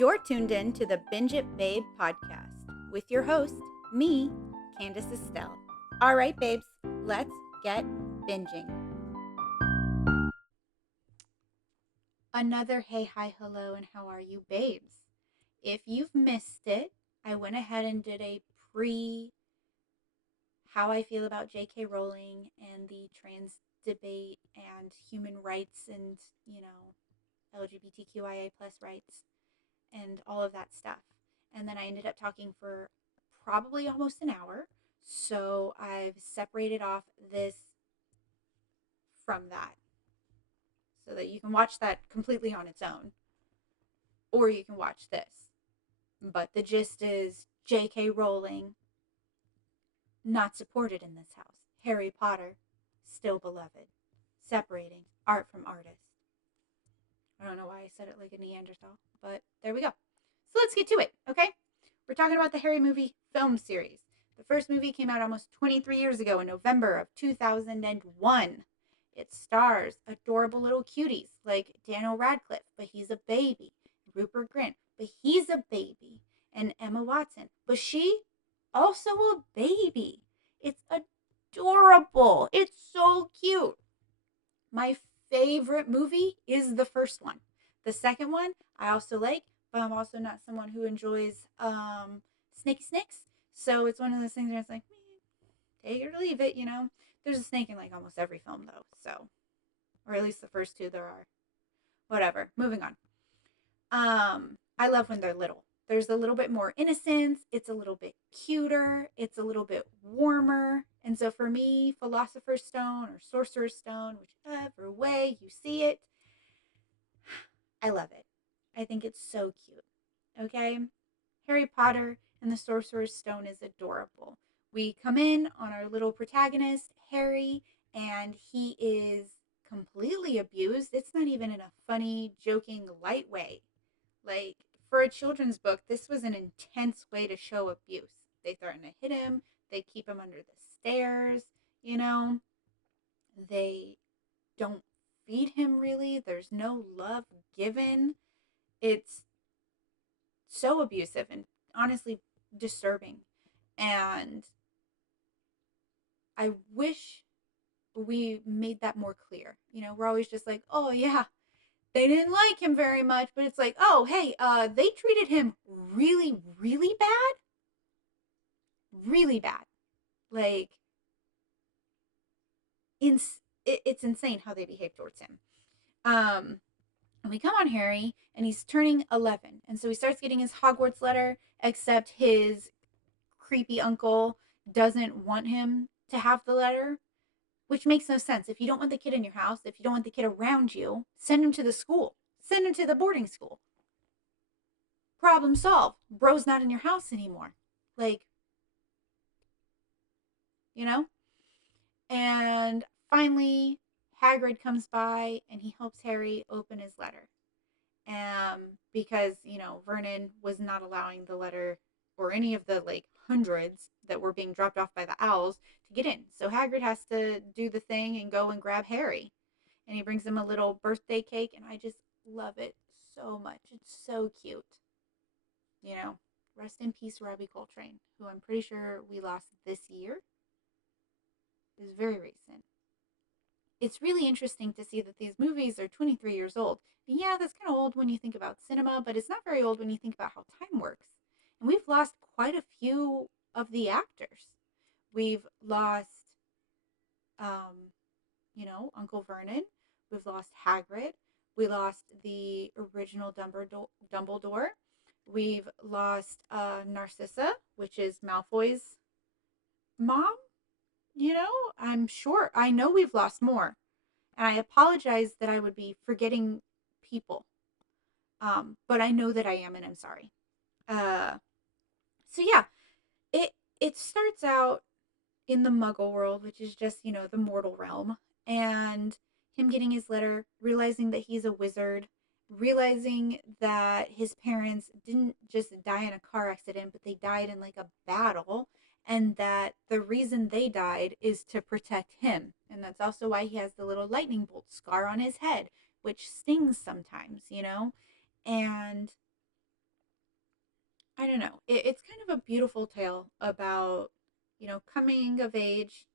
You're tuned in to the Binge It Babe podcast with your host, me, Candace Estelle. All right, babes, let's get binging. Another hey, hi, hello, and how are you, babes? If you've missed it, I went ahead and did a pre how I feel about J.K. Rowling and the trans debate and human rights and, LGBTQIA plus rights and all of that stuff. And then I ended up talking for probably almost an hour. So I've separated off this from that so that you can watch that completely on its own, or you can watch this. But the gist is J.K. Rowling, not supported in this house. Harry Potter, still beloved. Separating art from artist. I don't know why I said it like a Neanderthal, but there we go. So let's get to it, okay? We're talking about the Harry movie film series. The first movie came out almost 23 years ago in November of 2001. It stars adorable little cuties like Daniel Radcliffe, but he's a baby. Rupert Grint, but he's a baby. And Emma Watson, but she also a baby. It's adorable. It's so cute. My favorite movie is the first one. The second one I also like, but I'm also not someone who enjoys snaky snakes. So it's one of those things where it's like, take it or leave it, There's a snake in like almost every film though, so, or at least the first two there are. Whatever. Moving on. I love when they're little. There's a little bit more innocence. It's a little bit cuter. It's a little bit warmer. And so for me, Philosopher's Stone or Sorcerer's Stone, whichever way you see it, I love it. I think it's so cute. Okay? Harry Potter and the Sorcerer's Stone is adorable. We come in on our little protagonist, Harry, and he is completely abused. It's not even in a funny, joking, light way. Like, for a children's book, this was an intense way to show abuse. They threaten to hit him. They keep him under the stairs, They don't feed him really. There's no love given. It's so abusive and honestly disturbing. And I wish we made that more clear. We're always just like, oh, yeah, they didn't like him very much, but it's like, oh, hey, they treated him really, really bad. Really bad. Like, it's insane how they behave towards him. And we come on Harry, and he's turning 11. And so he starts getting his Hogwarts letter, except his creepy uncle doesn't want him to have the letter, which makes no sense. If you don't want the kid in your house, if you don't want the kid around you, send him to the school. Send him to the boarding school. Problem solved. Bro's not in your house anymore. Like, And finally, Hagrid comes by and he helps Harry open his letter. Because, Vernon was not allowing the letter or any of the hundreds that were being dropped off by the owls to get in. So Hagrid has to do the thing and go and grab Harry. And he brings him a little birthday cake, and I just love it so much. It's so cute. Rest in peace, Robbie Coltrane, who I'm pretty sure we lost this year. It was very recent. It's really interesting to see that these movies are 23 years old. And yeah, that's kind of old when you think about cinema, but it's not very old when you think about how time works. And we've lost quite a few of the actors. We've lost, Uncle Vernon. We've lost Hagrid. We lost the original Dumbledore. We've lost Narcissa, which is Malfoy's mom. I know we've lost more. And I apologize that I would be forgetting people. But I know that I am, and I'm sorry. So yeah, it starts out in the Muggle world, which is just, the mortal realm. And him getting his letter, realizing that he's a wizard, realizing that his parents didn't just die in a car accident, but they died in a battle, and that the reason they died is to protect him. And that's also why he has the little lightning bolt scar on his head, which stings sometimes, And I don't know. It's kind of a beautiful tale about, coming of age,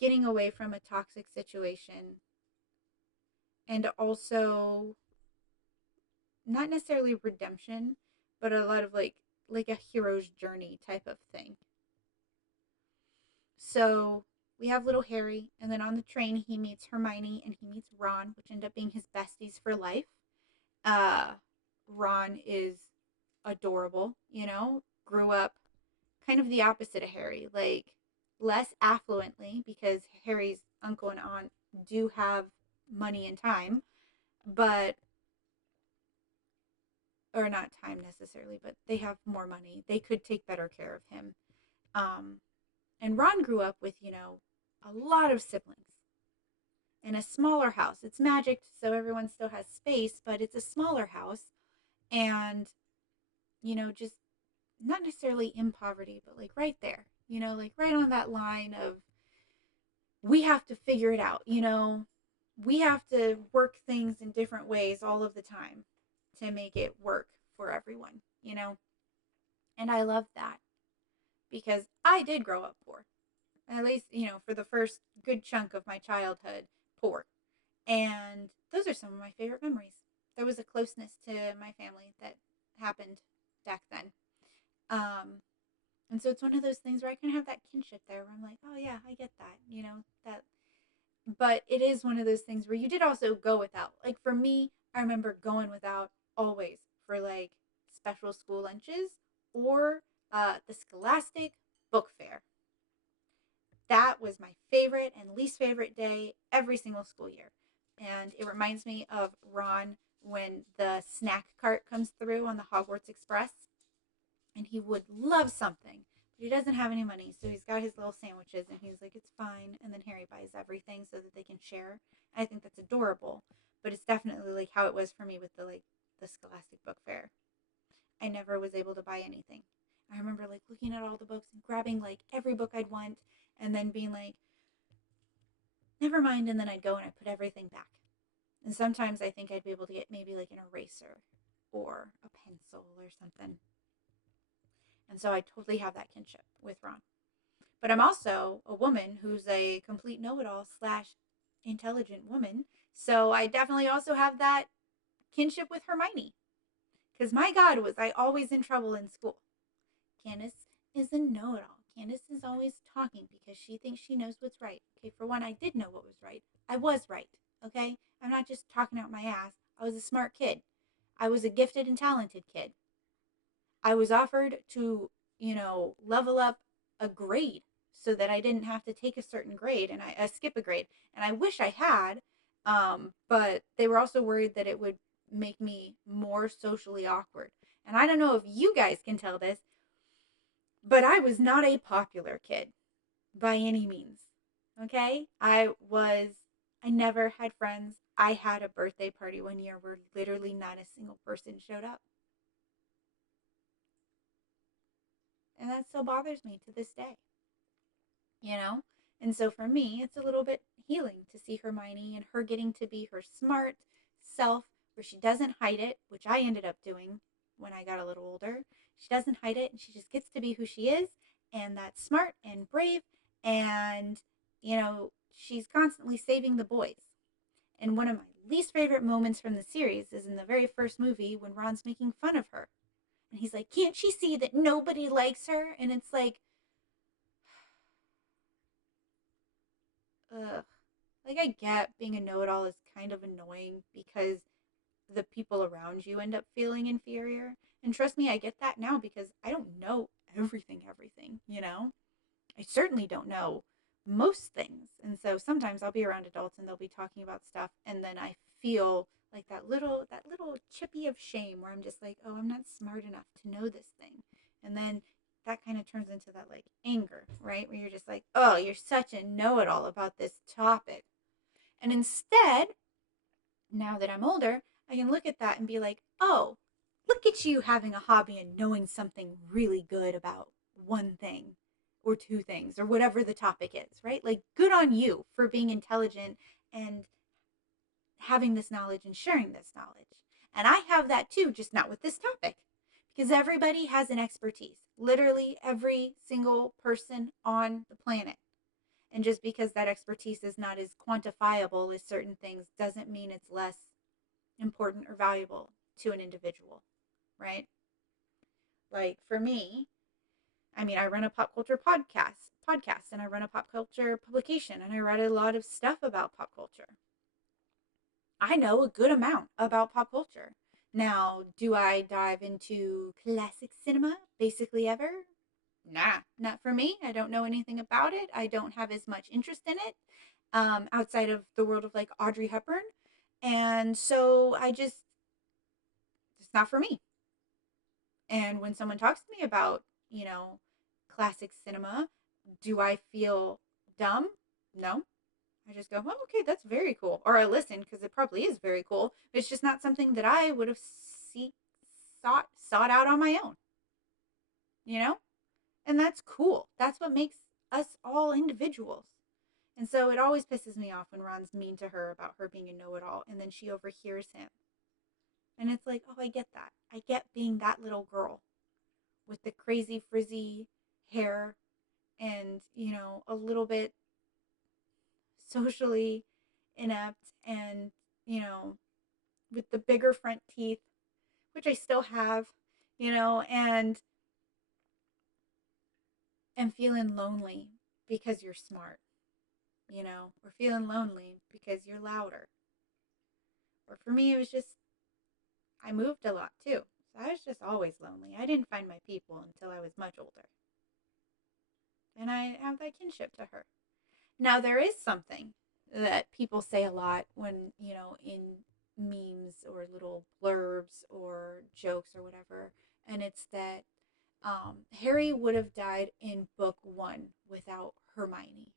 getting away from a toxic situation, and also not necessarily redemption, but a lot of like a hero's journey type of thing. So we have little Harry, and then on the train he meets Hermione and he meets Ron, which end up being his besties for life. Uh, Ron is adorable, grew up kind of the opposite of Harry, like less affluently because Harry's uncle and aunt do have money and time, but or not time necessarily, but they have more money. They could take better care of him. Um, and Ron grew up with, a lot of siblings in a smaller house. It's magic, so everyone still has space, but it's a smaller house. And, just not necessarily in poverty, but like right there, like right on that line of we have to figure it out, we have to work things in different ways all of the time to make it work for everyone. And I love that because I did grow up poor, at least, for the first good chunk of my childhood, poor. And those are some of my favorite memories. There was a closeness to my family that happened back then. Um, and so it's one of those things where I can have that kinship there where I'm like, oh yeah, I get that, that. But it is one of those things where you did also go without. Like for me, I remember going without always for like special school lunches or the Scholastic Book Fair. That was my favorite and least favorite day every single school year. And it reminds me of Ron when the snack cart comes through on the Hogwarts Express and he would love something, but he doesn't have any money. So he's got his little sandwiches and he's like, it's fine. And then Harry buys everything so that they can share. I think that's adorable, but it's definitely like how it was for me with the Scholastic Book Fair. I never was able to buy anything. I remember like looking at all the books and grabbing like every book I'd want and then being like, never mind. And then I'd go and I'd put everything back. And sometimes I think I'd be able to get maybe like an eraser or a pencil or something. And so I totally have that kinship with Ron. But I'm also a woman who's a complete know it all slash intelligent woman. So I definitely also have that kinship with Hermione. Because my God, was I always in trouble in school. Candace is a know it all. Candace is always talking because she thinks she knows what's right. Okay, for one, I did know what was right. I was right. Okay? I'm not just talking out my ass. I was a smart kid. I was a gifted and talented kid. I was offered to, level up a grade so that I didn't have to take a certain grade and I skip a grade. And I wish I had, but they were also worried that it would make me more socially awkward. And I don't know if you guys can tell this, but I was not a popular kid by any means. Okay? I never had friends. I had a birthday party one year where literally not a single person showed up. And that still bothers me to this day, you know? And so for me, it's a little bit healing to see Hermione and her getting to be her smart self where she doesn't hide it, which I ended up doing when I got a little older. She doesn't hide it and she just gets to be who she is. And that's smart and brave. And, she's constantly saving the boys. And one of my least favorite moments from the series is in the very first movie when Ron's making fun of her. And he's like, can't she see that nobody likes her? And it's like, ugh. Like, I get being a know it all is kind of annoying because the people around you end up feeling inferior. And trust me, I get that now because I don't know everything. I certainly don't know most things. And so sometimes I'll be around adults and they'll be talking about stuff and then I feel like that little chippy of shame where I'm just like, "Oh, I'm not smart enough to know this thing." And then that kind of turns into that like anger, right? Where you're just like, "Oh, you're such a know-it-all about this topic." And instead, now that I'm older, I can look at that and be like, "Oh, look at you having a hobby and knowing something really good about one thing or two things or whatever the topic is, right? Like, good on you for being intelligent and having this knowledge and sharing this knowledge. And I have that too, just not with this topic Because everybody has an expertise. Literally every single person on the planet. And just because that expertise is not as quantifiable as certain things doesn't mean it's less important or valuable to an individual, right? Like for me, I mean, I run a pop culture podcast and I run a pop culture publication and I write a lot of stuff about pop culture. I know a good amount about pop culture. Now, do I dive into classic cinema basically ever? Nah, not for me. I don't know anything about it. I don't have as much interest in it outside of the world of like Audrey Hepburn. And so it's not for me. And when someone talks to me about, classic cinema, do I feel dumb? No. I just go, oh, okay, that's very cool. Or I listen because it probably is very cool. It's just not something that I would have sought out on my own, you know? And that's cool. That's what makes us all individuals. And so it always pisses me off when Ron's mean to her about her being a know it all and then she overhears him. And it's like, oh, I get that. I get being that little girl with the crazy frizzy hair and, a little bit socially inept and, with the bigger front teeth, which I still have, and feeling lonely because you're smart, or feeling lonely because you're louder. Or for me, it was just, I moved a lot too. So I was just always lonely. I didn't find my people until I was much older. And I have that kinship to her. Now, there is something that people say a lot when, in memes or little blurbs or jokes or whatever, and it's that Harry would have died in book one without Hermione.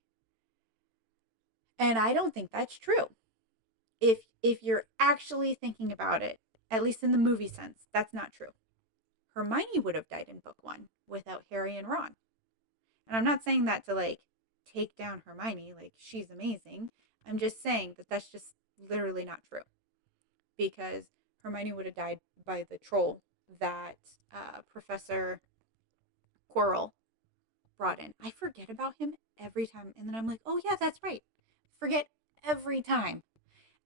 And I don't think that's true. If you're actually thinking about it, at least in the movie sense, that's not true. Hermione would have died in book one without Harry and Ron. And I'm not saying that to like take down Hermione, like she's amazing. I'm just saying that that's just literally not true. Because Hermione would have died by the troll that Professor Quirrell brought in. I forget about him every time. And then I'm like, oh, yeah, that's right. Forget every time.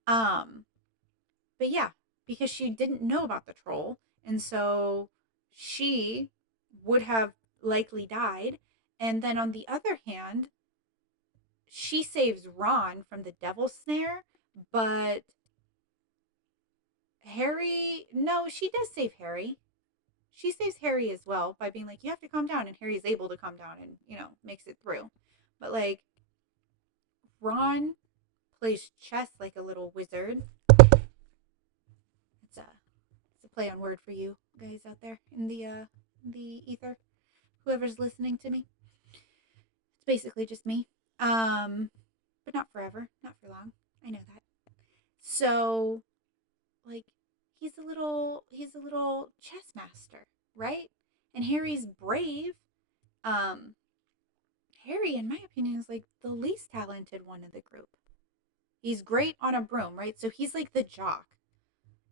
But yeah, because she didn't know about the troll. And so she would have likely died. And then on the other hand, she saves Ron from the devil's snare, but Harry, no, she does save Harry. She saves Harry as well by being like, you have to calm down. And Harry's able to calm down and, makes it through. But like, Ron plays chess like a little wizard. It's a play on word for you guys out there in the ether. Whoever's listening to me. It's basically just me. But not forever, not for long. I know that. So, like, he's a little chess master, right? And Harry's brave. Um, Harry, in my opinion, is like the least talented one of the group. He's great on a broom, right? So he's like the jock.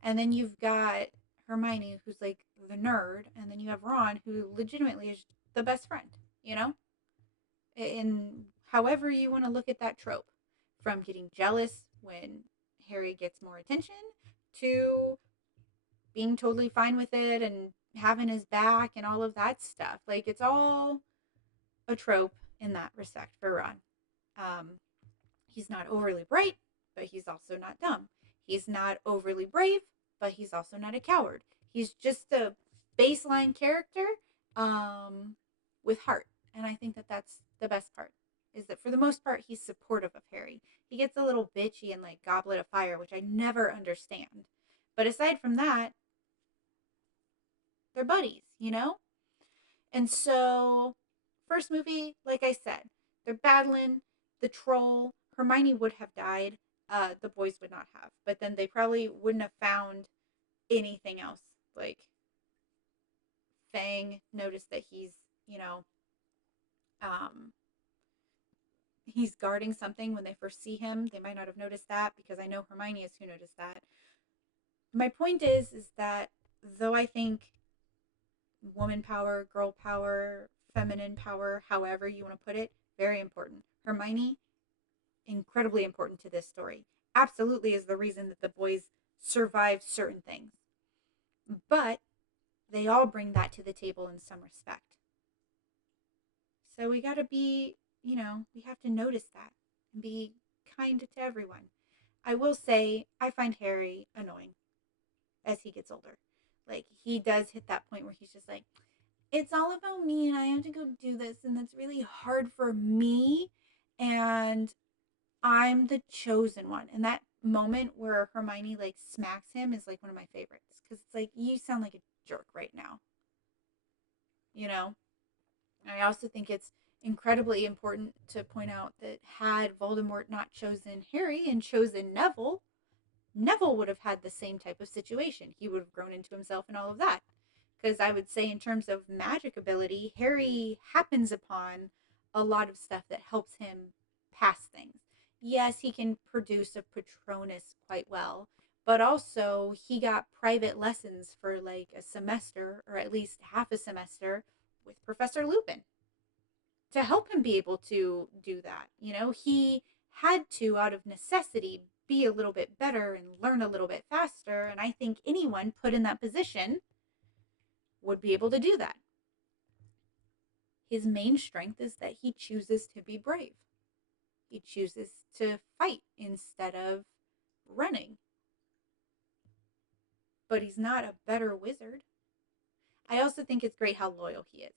And then you've got Hermione, who's like the nerd, and then you have Ron, who legitimately is the best friend, In however you want to look at that trope, from getting jealous when Harry gets more attention to being totally fine with it and having his back and all of that stuff. Like, it's all a trope in that respect for Ron. Um, he's not overly bright, but he's also not dumb. He's not overly brave, but he's also not a coward. He's just a baseline character with heart. And I think that that's the best part, is that for the most part, he's supportive of Harry. He gets a little bitchy and like Goblet of Fire, which I never understand. But aside from that, they're buddies. And so, first movie, like I said, they're battling the troll. Hermione would have died. The boys would not have. But then they probably wouldn't have found anything else. Like, Fang noticed that um, he's guarding something when they first see him. They might not have noticed that because I know Hermione is who noticed that. My point is that though I think woman power, girl power, feminine power, however you want to put it, very important. Hermione, incredibly important to this story. Absolutely is the reason that the boys survived certain things. But they all bring that to the table in some respect. So we got to be, we have to notice that and be kind to everyone. I will say, I find Harry annoying as he gets older. Like, he does hit that point where he's just like, it's all about me and I have to go do this and it's really hard for me and I'm the chosen one. And that moment where Hermione like smacks him is like one of my favorites because it's like, you sound like a jerk right now. You know? I also think it's incredibly important to point out that had Voldemort not chosen Harry and chosen Neville, Neville would have had the same type of situation. He would have grown into himself and all of that. Because I would say, in terms of magic ability, Harry happens upon a lot of stuff that helps him pass things. Yes, he can produce a Patronus quite well, but also he got private lessons for like a semester, or at least half a semester, with Professor Lupin to help him be able to do that. He had to, out of necessity, be a little bit better and learn a little bit faster. And I think anyone put in that position would be able to do that. His main strength is that he chooses to be brave. He chooses to fight instead of running. But he's not a better wizard. I also think it's great how loyal he is.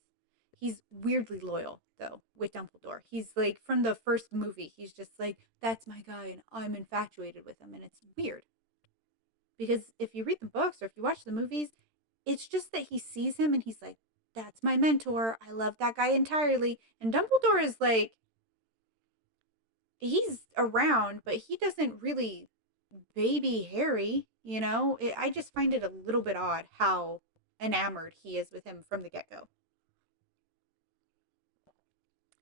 He's weirdly loyal, though, with Dumbledore. He's like, from the first movie, he's just like, that's my guy, and I'm infatuated with him. And it's weird. Because if you read the books or if you watch the movies, it's just that he sees him and he's like, that's my mentor. I love that guy entirely. And Dumbledore is like, he's around, but he doesn't really baby Harry, I just find it a little bit odd how enamored he is with him from the get-go.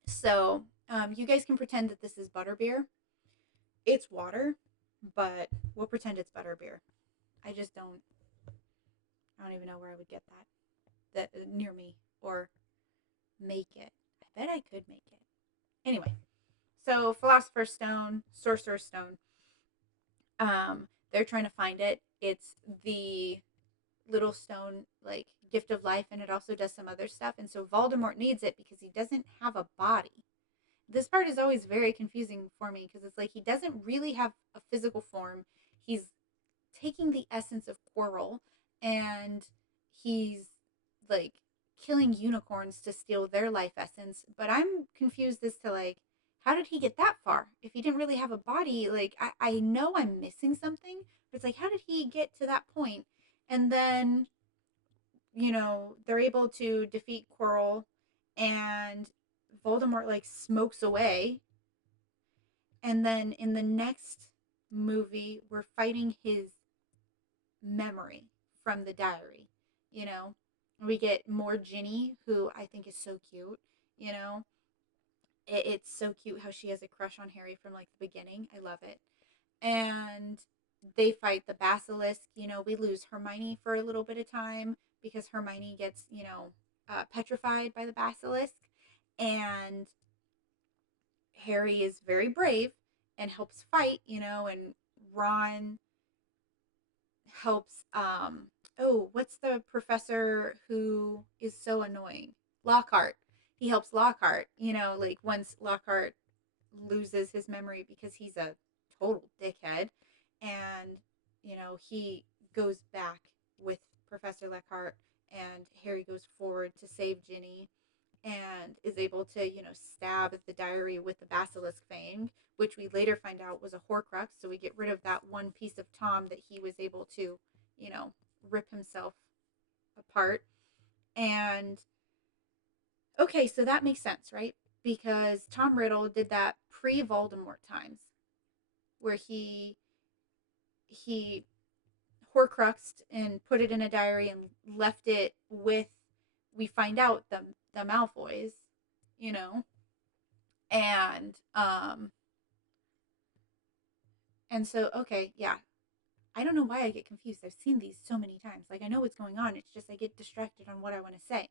So, you guys can pretend that this is butterbeer. It's water, but we'll pretend it's butterbeer. I just don't. I don't even know where I would get that near me or make it. I bet I could make it. Anyway, so Philosopher's Stone, Sorcerer's Stone. They're trying to find it. It's the little stone, like gift of life, and it also does some other stuff. And so Voldemort needs it because he doesn't have a body. This part is always very confusing for me because it's like he doesn't really have a physical form. He's taking the essence of Quirrell and he's like killing unicorns to steal their life essence. But I'm confused as to like, how did he get that far? If he didn't really have a body, like I know I'm missing something, but it's like, how did he get to that point? And then, they're able to defeat Quirrell and Voldemort like smokes away. And then in the next movie, we're fighting his memory from the diary. We get more Ginny, who I think is so cute. It's so cute how she has a crush on Harry from like the beginning. I love it. And they fight the basilisk. We lose Hermione for a little bit of time because Hermione gets, petrified by the basilisk. And Harry is very brave and helps fight, and Ron helps what's the professor who is so annoying? Lockhart. He helps Lockhart, like once Lockhart loses his memory because he's a total dickhead, and he goes back with Professor Lockhart, and Harry goes forward to save Ginny and is able to stab the diary with the basilisk fang, which we later find out was a Horcrux. So we get rid of that one piece of Tom that he was able to rip himself apart. And okay, so that makes sense, right? Because Tom Riddle did that pre-Voldemort times, where he Horcruxed and put it in a diary and left it with, we find out, the Malfoys, and and so okay, yeah, I don't know why I get confused. I've seen these so many times. Like, I know what's going on. It's just I get distracted on what I want to say.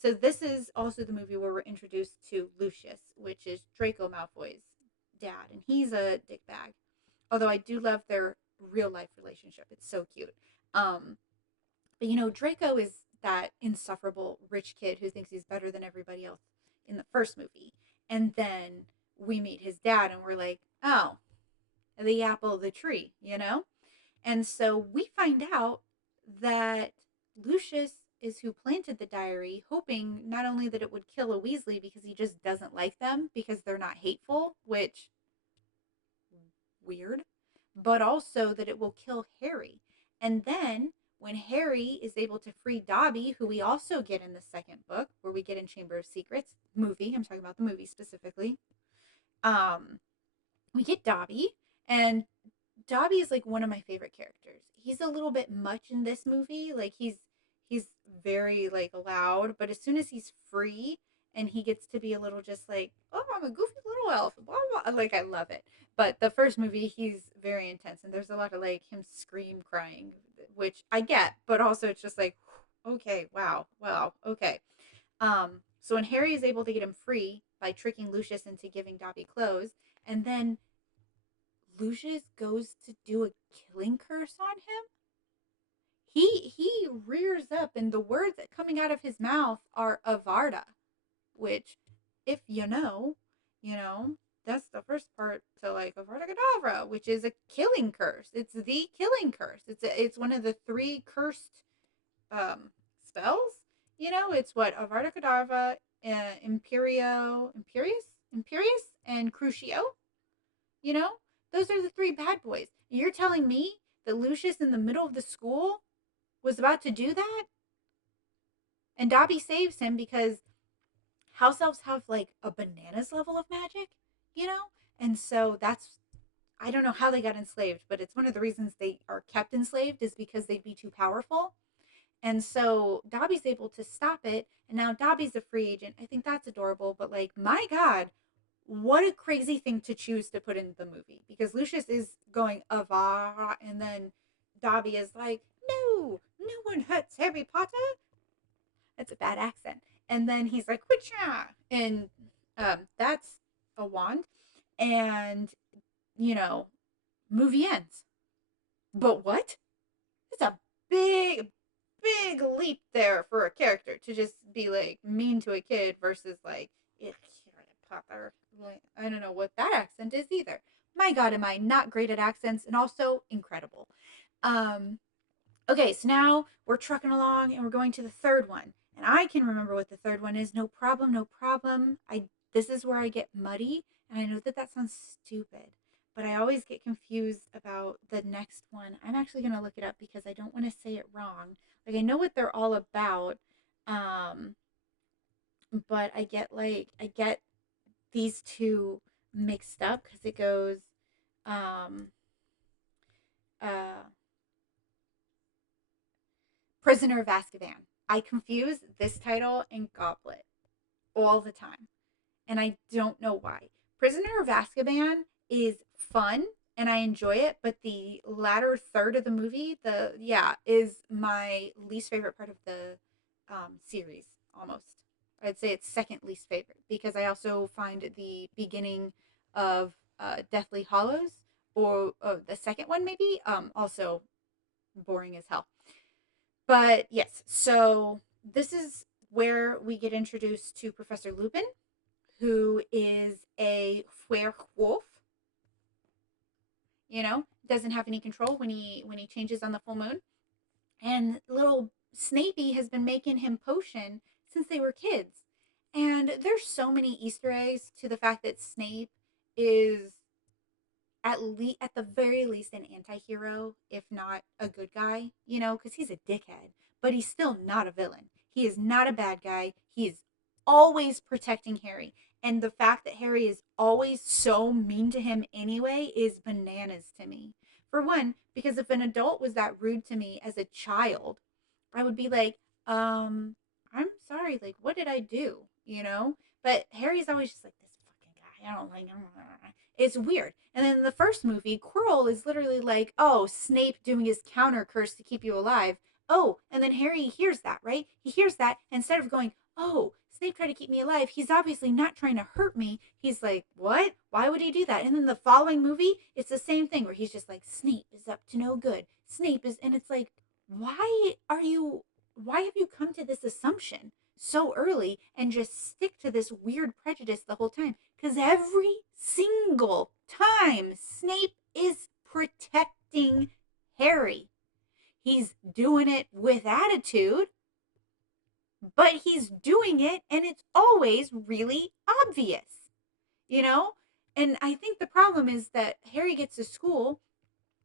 So this is also the movie where we're introduced to Lucius, which is Draco Malfoy's dad, and he's a dickbag. Although I do love their real life relationship. It's so cute. Um, but Draco is that insufferable rich kid who thinks he's better than everybody else in the first movie. And then we meet his dad and we're like, oh, the apple of the tree. And so we find out that Lucius is who planted the diary, hoping not only that it would kill a Weasley because he just doesn't like them because they're not hateful, which weird, but also that it will kill Harry. And then when Harry is able to free Dobby, who we also get in the second book, where we get in Chamber of Secrets movie, I'm talking about the movie specifically. Um, we get Dobby, and Dobby is like one of my favorite characters. He's a little bit much in this movie. Like he's very like loud, but as soon as he's free and he gets to be a little just like, oh, I'm a goofy little elf, blah blah. Like I love it. But the first movie, he's very intense, and there's a lot of like him scream crying, which I get, but also it's just like, okay, wow, wow, okay. So when Harry is able to get him free by tricking Lucius into giving Dobby clothes, and then Lucius goes to do a killing curse on him, he rears up, and the words that coming out of his mouth are Avarda, which, if you know, that's the first part to like Avarda Kedavra, which is a killing curse. It's the killing curse. It's one of the three cursed spells. It's what Avarda Kedavra, Imperius, and Crucio. You know, those are the three bad boys. You're telling me that Lucius in the middle of the school was about to do that? And Dobby saves him because house elves have like a bananas level of magic, you know? And so I don't know how they got enslaved, but it's one of the reasons they are kept enslaved is because they'd be too powerful. And so Dobby's able to stop it. And now Dobby's a free agent. I think that's adorable. But like, my God, what a crazy thing to choose to put in the movie, because Lucius is going Avara, and then Dobby is like, no, no one hurts Harry Potter. That's a bad accent. And then he's like, Witcha! And that's a wand. And, you know, movie ends. But what? It's a big, big leap there for a character to just be like mean to a kid versus like, Harry Potter. Like, I don't know what that accent is either. My God, am I not great at accents, and also incredible. Um, okay, so now we're trucking along and we're going to the third one. And I can remember what the third one is. No problem, no problem. This is where I get muddy, and I know that that sounds stupid, but I always get confused about the next one. I'm actually going to look it up because I don't want to say it wrong. Like I know what they're all about. Um but I get these two mixed up because it goes um uh Prisoner of Azkaban. I confuse this title and Goblet all the time, and I don't know why. Prisoner of Azkaban is fun and I enjoy it, but the latter third of the movie, is my least favorite part of the series. Almost, I'd say it's second least favorite because I also find the beginning of Deathly Hollows, or the second one maybe, also boring as hell. But yes, so this is where we get introduced to Professor Lupin, who is a werewolf. Doesn't have any control when he changes on the full moon. And little Snapey has been making him potion since they were kids. And there's so many Easter eggs to the fact that Snape is at the very least an anti-hero, if not a good guy, because he's a dickhead, but he's still not a villain. He is not a bad guy. He is always protecting Harry. And the fact that Harry is always so mean to him anyway is bananas to me. For one, because if an adult was that rude to me as a child, I would be like, I'm sorry, like, what did I do? But Harry's always just like, this fucking guy, I don't like him. It's weird. And then in the first movie, Quirrell is literally like, oh, Snape doing his counter curse to keep you alive. Oh, and then Harry hears that, right? He hears that. Instead of going, oh, Snape tried to keep me alive. He's obviously not trying to hurt me. He's like, what? Why would he do that? And then the following movie, it's the same thing where he's just like, Snape is up to no good. Snape is, and it's like, why are you, why have you come to this assumption so early and just stick to this weird prejudice the whole time? Because every single time Snape is protecting Harry, he's doing it with attitude, but he's doing it and it's always really obvious, you know? And I think the problem is that Harry gets to school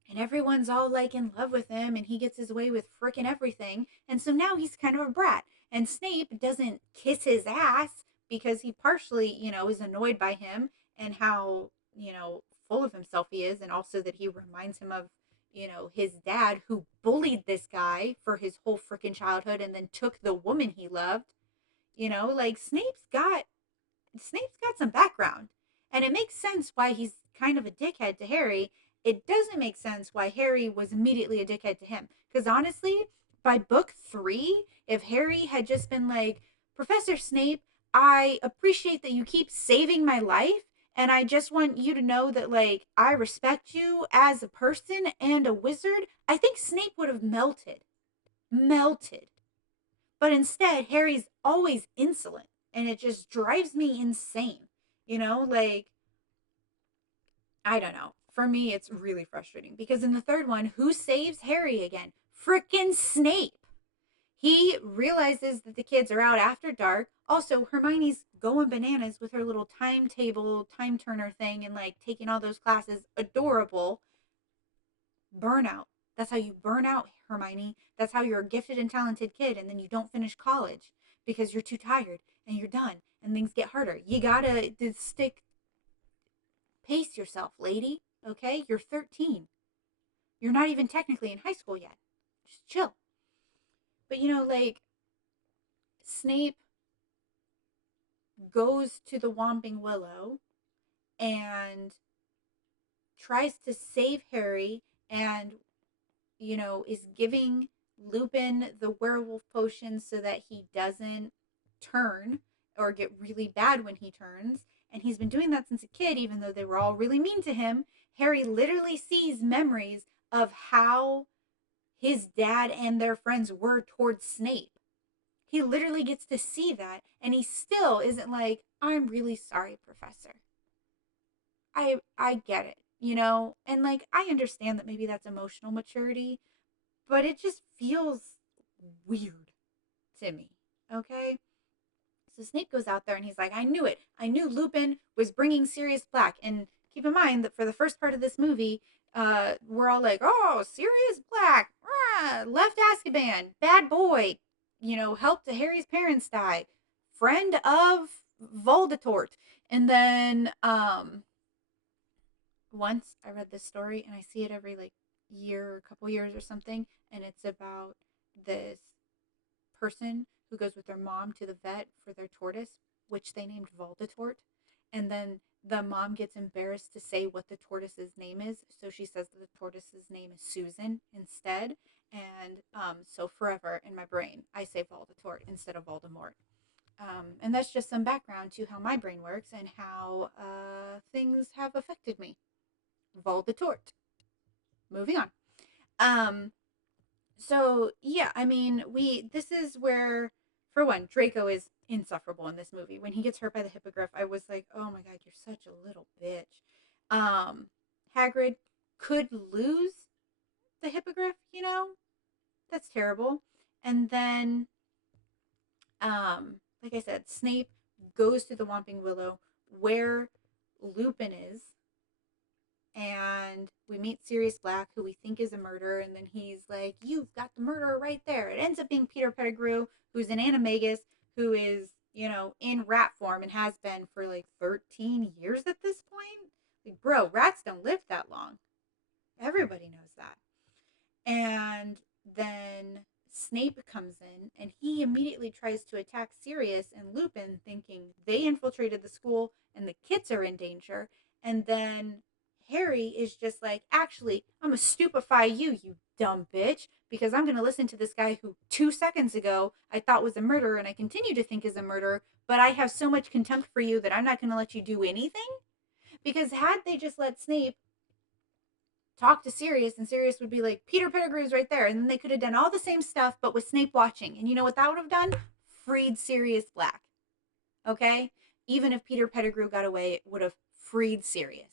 and everyone's all like in love with him and he gets his way with frickin' everything. And so now he's kind of a brat. And Snape doesn't kiss his ass because he partially, is annoyed by him and how, full of himself he is. And also that he reminds him of, his dad who bullied this guy for his whole frickin' childhood and then took the woman he loved. Like Snape's got some background. And it makes sense why he's kind of a dickhead to Harry. It doesn't make sense why Harry was immediately a dickhead to him. Because honestly, by book 3, if Harry had just been like, Professor Snape, I appreciate that you keep saving my life. And I just want you to know that, like, I respect you as a person and a wizard. I think Snape would have melted. Melted. But instead, Harry's always insolent. And it just drives me insane. Like, I don't know. For me, it's really frustrating because in the third one, who saves Harry again? Frickin' Snape. He realizes that the kids are out after dark. Also, Hermione's going bananas with her little timetable, time turner thing and like taking all those classes. Adorable. Burnout. That's how you burn out, Hermione. That's how you're a gifted and talented kid and then you don't finish college because you're too tired and you're done and things get harder. You gotta pace yourself, lady. Okay? You're 13. You're not even technically in high school yet. Just chill. But like Snape goes to the Whomping Willow and tries to save Harry and is giving Lupin the werewolf potion so that he doesn't turn or get really bad when he turns. And he's been doing that since a kid, even though they were all really mean to him. Harry literally sees memories of how his dad and their friends were towards Snape. He literally gets to see that, and he still isn't like, I'm really sorry, Professor. I get it, and like I understand that maybe that's emotional maturity, but it just feels weird to me. Okay? So Snape goes out there and he's like, I knew it. I knew Lupin was bringing Sirius Black. And keep in mind that for the first part of this movie, we're all like, oh, Sirius Black, left Azkaban, bad boy, helped Harry's parents die, friend of Voldemort. And then once I read this story and I see it every like year or a couple years or something, and it's about this person who goes with their mom to the vet for their tortoise, which they named Voldemort. And then the mom gets embarrassed to say what the tortoise's name is, so she says that the tortoise's name is Susan instead. And so forever in my brain, I say Voldemort instead of Voldemort. And that's just some background to how my brain works and how things have affected me. Voldemort. Moving on. So yeah, I mean, this is where, for one, Draco is insufferable in this movie. When he gets hurt by the hippogriff, I was like, oh my god, you're such a little bitch. Hagrid could lose the hippogriff, that's terrible. And then, like I said, Snape goes to the Whomping Willow where Lupin is, and we meet Sirius Black, who we think is a murderer, and then he's like, you've got the murderer right there. It ends up being Peter Pettigrew, who's an animagus, who is, in rat form and has been for like 13 years at this point. Like, bro, rats don't live that long. Everybody knows that. And then Snape comes in, and he immediately tries to attack Sirius and Lupin, thinking they infiltrated the school and the kids are in danger. And then Harry is just like, actually, I'm going to stupefy you, you dumb bitch, because I'm going to listen to this guy who 2 seconds ago I thought was a murderer and I continue to think is a murderer, but I have so much contempt for you that I'm not going to let you do anything. Because had they just let Snape talk to Sirius, and Sirius would be like, Peter Pettigrew's right there. And then they could have done all the same stuff, but with Snape watching. And you know what that would have done? Freed Sirius Black. Okay? Even if Peter Pettigrew got away, it would have freed Sirius.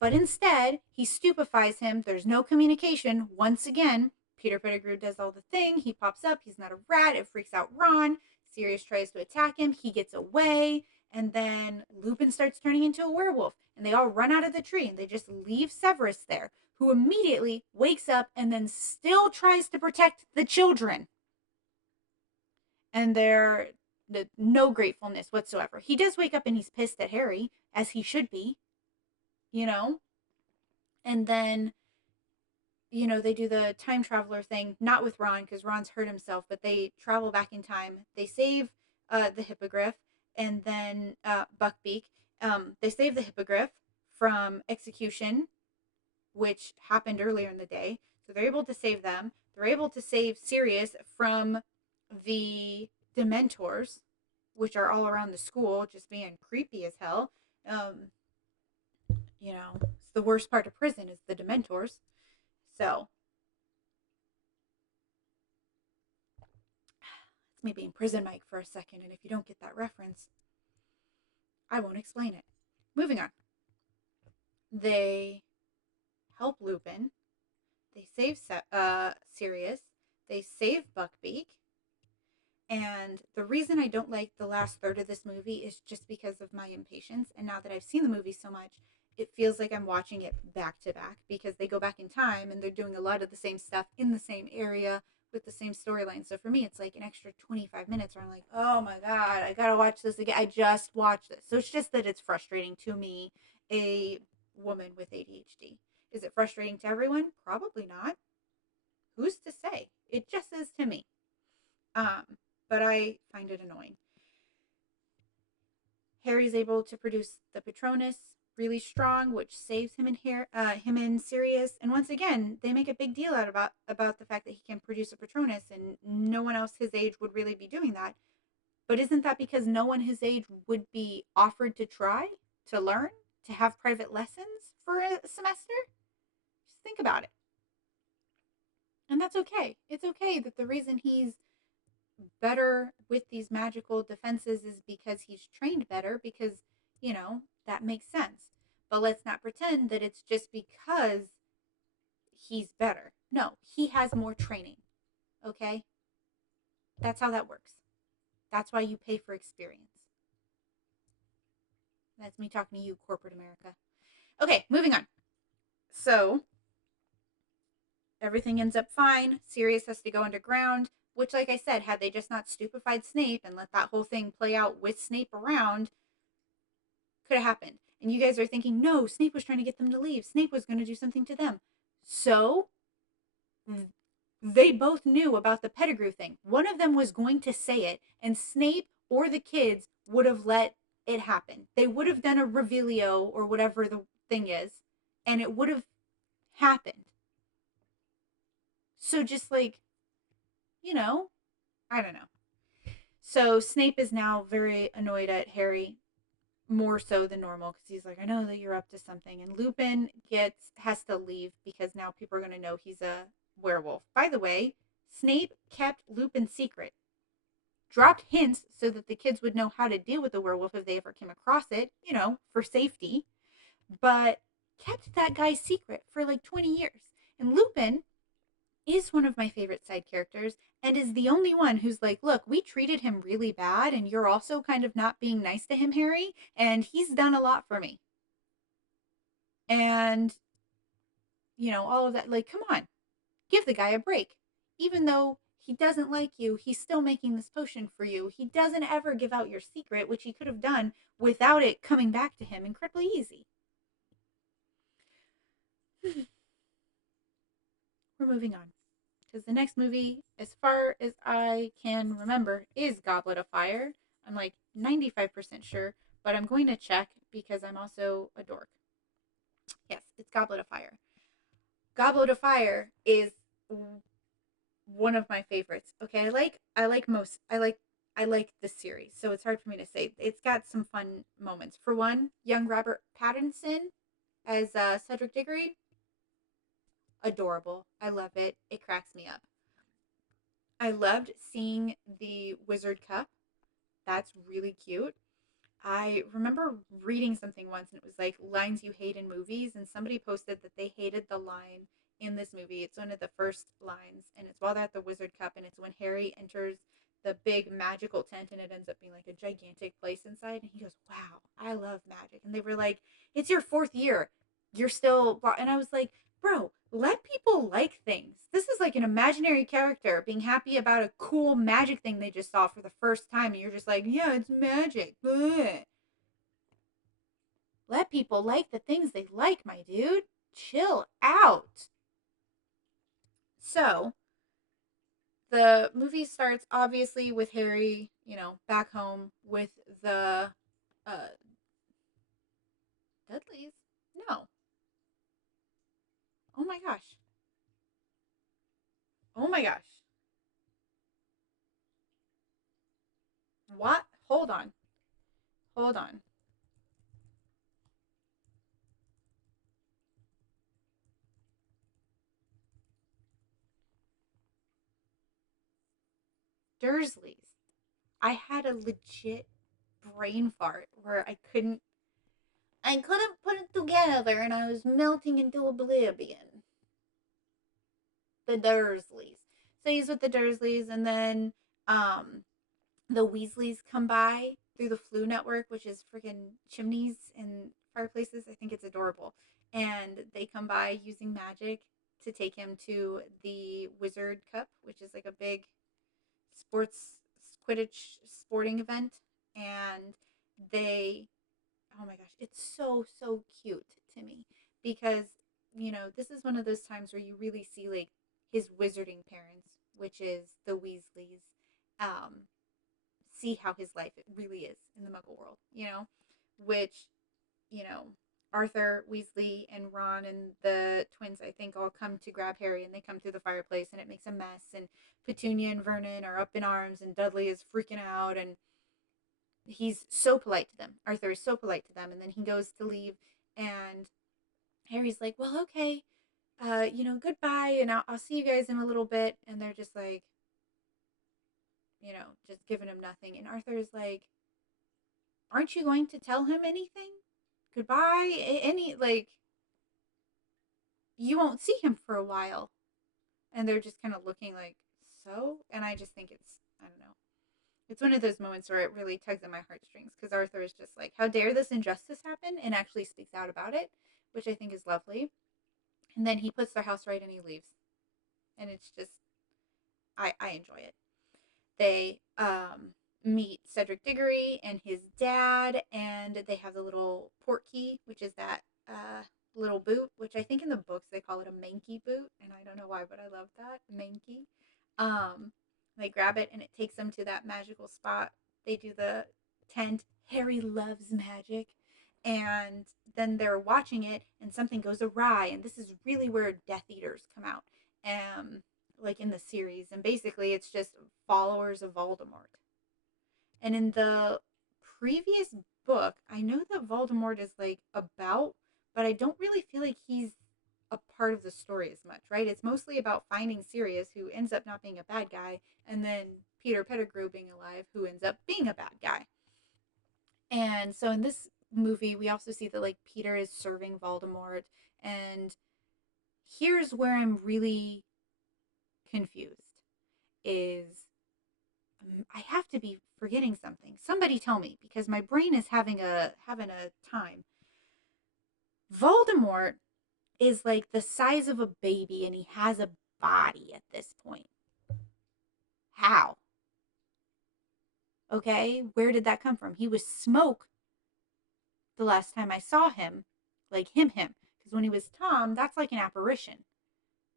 But instead, he stupefies him. There's no communication. Once again, Peter Pettigrew does all the thing. He pops up. He's not a rat. It freaks out Ron. Sirius tries to attack him. He gets away. And then Lupin starts turning into a werewolf. And they all run out of the tree. And they just leave Severus there, who immediately wakes up and then still tries to protect the children. And they're no gratefulness whatsoever. He does wake up and he's pissed at Harry, as he should be, you know? And then, you know, they do the time traveler thing, not with Ron, because Ron's hurt himself, but they travel back in time. They save the hippogriff, and then Buckbeak. They save the hippogriff from execution, which happened earlier in the day. So they're able to save them. They're able to save Sirius from the Dementors, which are all around the school, just being creepy as hell. You know, it's the worst part of prison is the Dementors. So it's me being prison Mike for a second, and if you don't get that reference, I won't explain it. Moving on. They help Lupin. They save Sirius. They save Buckbeak. And the reason I don't like the last third of this movie is just because of my impatience. And now that I've seen the movie so much, it feels like I'm watching it back to back, because they go back in time and they're doing a lot of the same stuff in the same area with the same storyline. So for me, it's like an extra 25 minutes where I'm like, oh my God, I gotta watch this again. I just watched this. So it's just that it's frustrating to me, a woman with ADHD. Is it frustrating to everyone? Probably not. Who's to say? It just is to me. But I find it annoying. Harry's able to produce the Patronus really strong, which saves him and Sirius. And once again, they make a big deal out about the fact that he can produce a Patronus, and no one else his age would really be doing that. But isn't that because no one his age would be offered to try, to learn, to have private lessons for a semester? Just think about it. And that's okay. It's okay that the reason he's better with these magical defenses is because he's trained better, because, you know, that makes sense. But let's not pretend that it's just because he's better. No, he has more training. Okay? That's how that works. That's why you pay for experience. That's me talking to you, corporate America. Okay, moving on. So, everything ends up fine. Sirius has to go underground, which, like I said, had they just not stupefied Snape and let that whole thing play out with Snape around, could have happened. And you guys are thinking, no, Snape was trying to get them to leave. Snape was going to do something to them. So, they both knew about the Pettigrew thing. One of them was going to say it, and Snape or the kids would have let it happen. They would have done a revelio or whatever the thing is, and it would have happened. So just like, you know, I don't know. So Snape is now very annoyed at Harry, more so than normal, because he's like, I know that you're up to something. And Lupin has to leave because now people are going to know he's a werewolf. By the way, Snape kept Lupin's secret, dropped hints so that the kids would know how to deal with the werewolf if they ever came across it, you know, for safety, but kept that guy's secret for like 20 years. And Lupin is one of my favorite side characters and is the only one who's like, look, we treated him really bad and you're also kind of not being nice to him, Harry, and he's done a lot for me. And, you know, all of that, like, come on, give the guy a break. Even though he doesn't like you, he's still making this potion for you. He doesn't ever give out your secret, which he could have done without it coming back to him incredibly easy. We're moving on. Because the next movie, as far as I can remember, is Goblet of Fire. I'm like 95% sure, but I'm going to check because I'm also a dork. Yes, it's Goblet of Fire. Goblet of Fire is one of my favorites. Okay, I like this series, so it's hard for me to say. It's got some fun moments. For one, young Robert Pattinson as Cedric Diggory, adorable. I love it. It cracks me up. I loved seeing the Wizard Cup. That's really cute. I remember reading something once and it was like lines you hate in movies, and somebody posted that they hated the line in this movie. It's one of the first lines, and it's while they're at the Wizard Cup, and it's when Harry enters the big magical tent, and it ends up being like a gigantic place inside. And he goes, "Wow, I love magic." And they were like, "It's your fourth year. You're still," and I was like, bro, let people like things. This is like an imaginary character being happy about a cool magic thing they just saw for the first time, and you're just like, yeah, it's magic. Bleh. Let people like the things they like, my dude. Chill out. So, the movie starts obviously with Harry, back home with the uh, Dudleys. No. Oh my gosh. Oh my gosh. What? Hold on. Hold on. Dursleys. I had a legit brain fart where I couldn't put it together and I was melting into oblivion. The Dursleys. So he's with the Dursleys, and then um the Weasleys come by through the Flu Network, which is freaking chimneys and fireplaces. I think it's adorable. And they come by using magic to take him to the Wizard Cup, which is like a big sports Quidditch sporting event. And they, oh my gosh, it's so cute to me because, this is one of those times where you really see like his wizarding parents, which is the Weasleys, um, see how his life really is in the Muggle world, which, you know, Arthur Weasley and Ron and the twins, I think, all come to grab Harry, and they come through the fireplace and it makes a mess. And Petunia and Vernon are up in arms, and Dudley is freaking out. And he's so polite to them. Arthur is so polite to them. And then he goes to leave, and Harry's like, well, okay, goodbye, and I'll see you guys in a little bit. And they're just like, just giving him nothing. And Arthur is like, aren't you going to tell him anything? Goodbye? Like, you won't see him for a while. And they're just kind of looking like, so? And I just think I don't know. It's one of those moments where it really tugs at my heartstrings because Arthur is just like, how dare this injustice happen? And actually speaks out about it, which I think is lovely. And then he puts their house right and he leaves. And it's just, I enjoy it. They meet Cedric Diggory and his dad, and they have the little portkey, which is that little boot, which I think in the books they call it a manky boot, and I don't know why, but I love that manky. Um, they grab it, and it takes them to that magical spot. They do the tent. Harry loves magic, and then they're watching it, and something goes awry, and this is really where Death Eaters come out. Like in the series, and basically it's just followers of Voldemort. And in the previous book, I know that Voldemort is like about, but I don't really feel like he's a part of the story as much, right? It's mostly about finding Sirius, who ends up not being a bad guy, and then Peter Pettigrew being alive, who ends up being a bad guy. And so in this movie, we also see that like Peter is serving Voldemort, and here's where I'm really confused is I have to be forgetting something. Somebody tell me because my brain is having a time. Voldemort is like the size of a baby and he has a body at this point. How? Okay, where did that come from? He was smoke the last time I saw him, like him. Because when he was Tom, that's like an apparition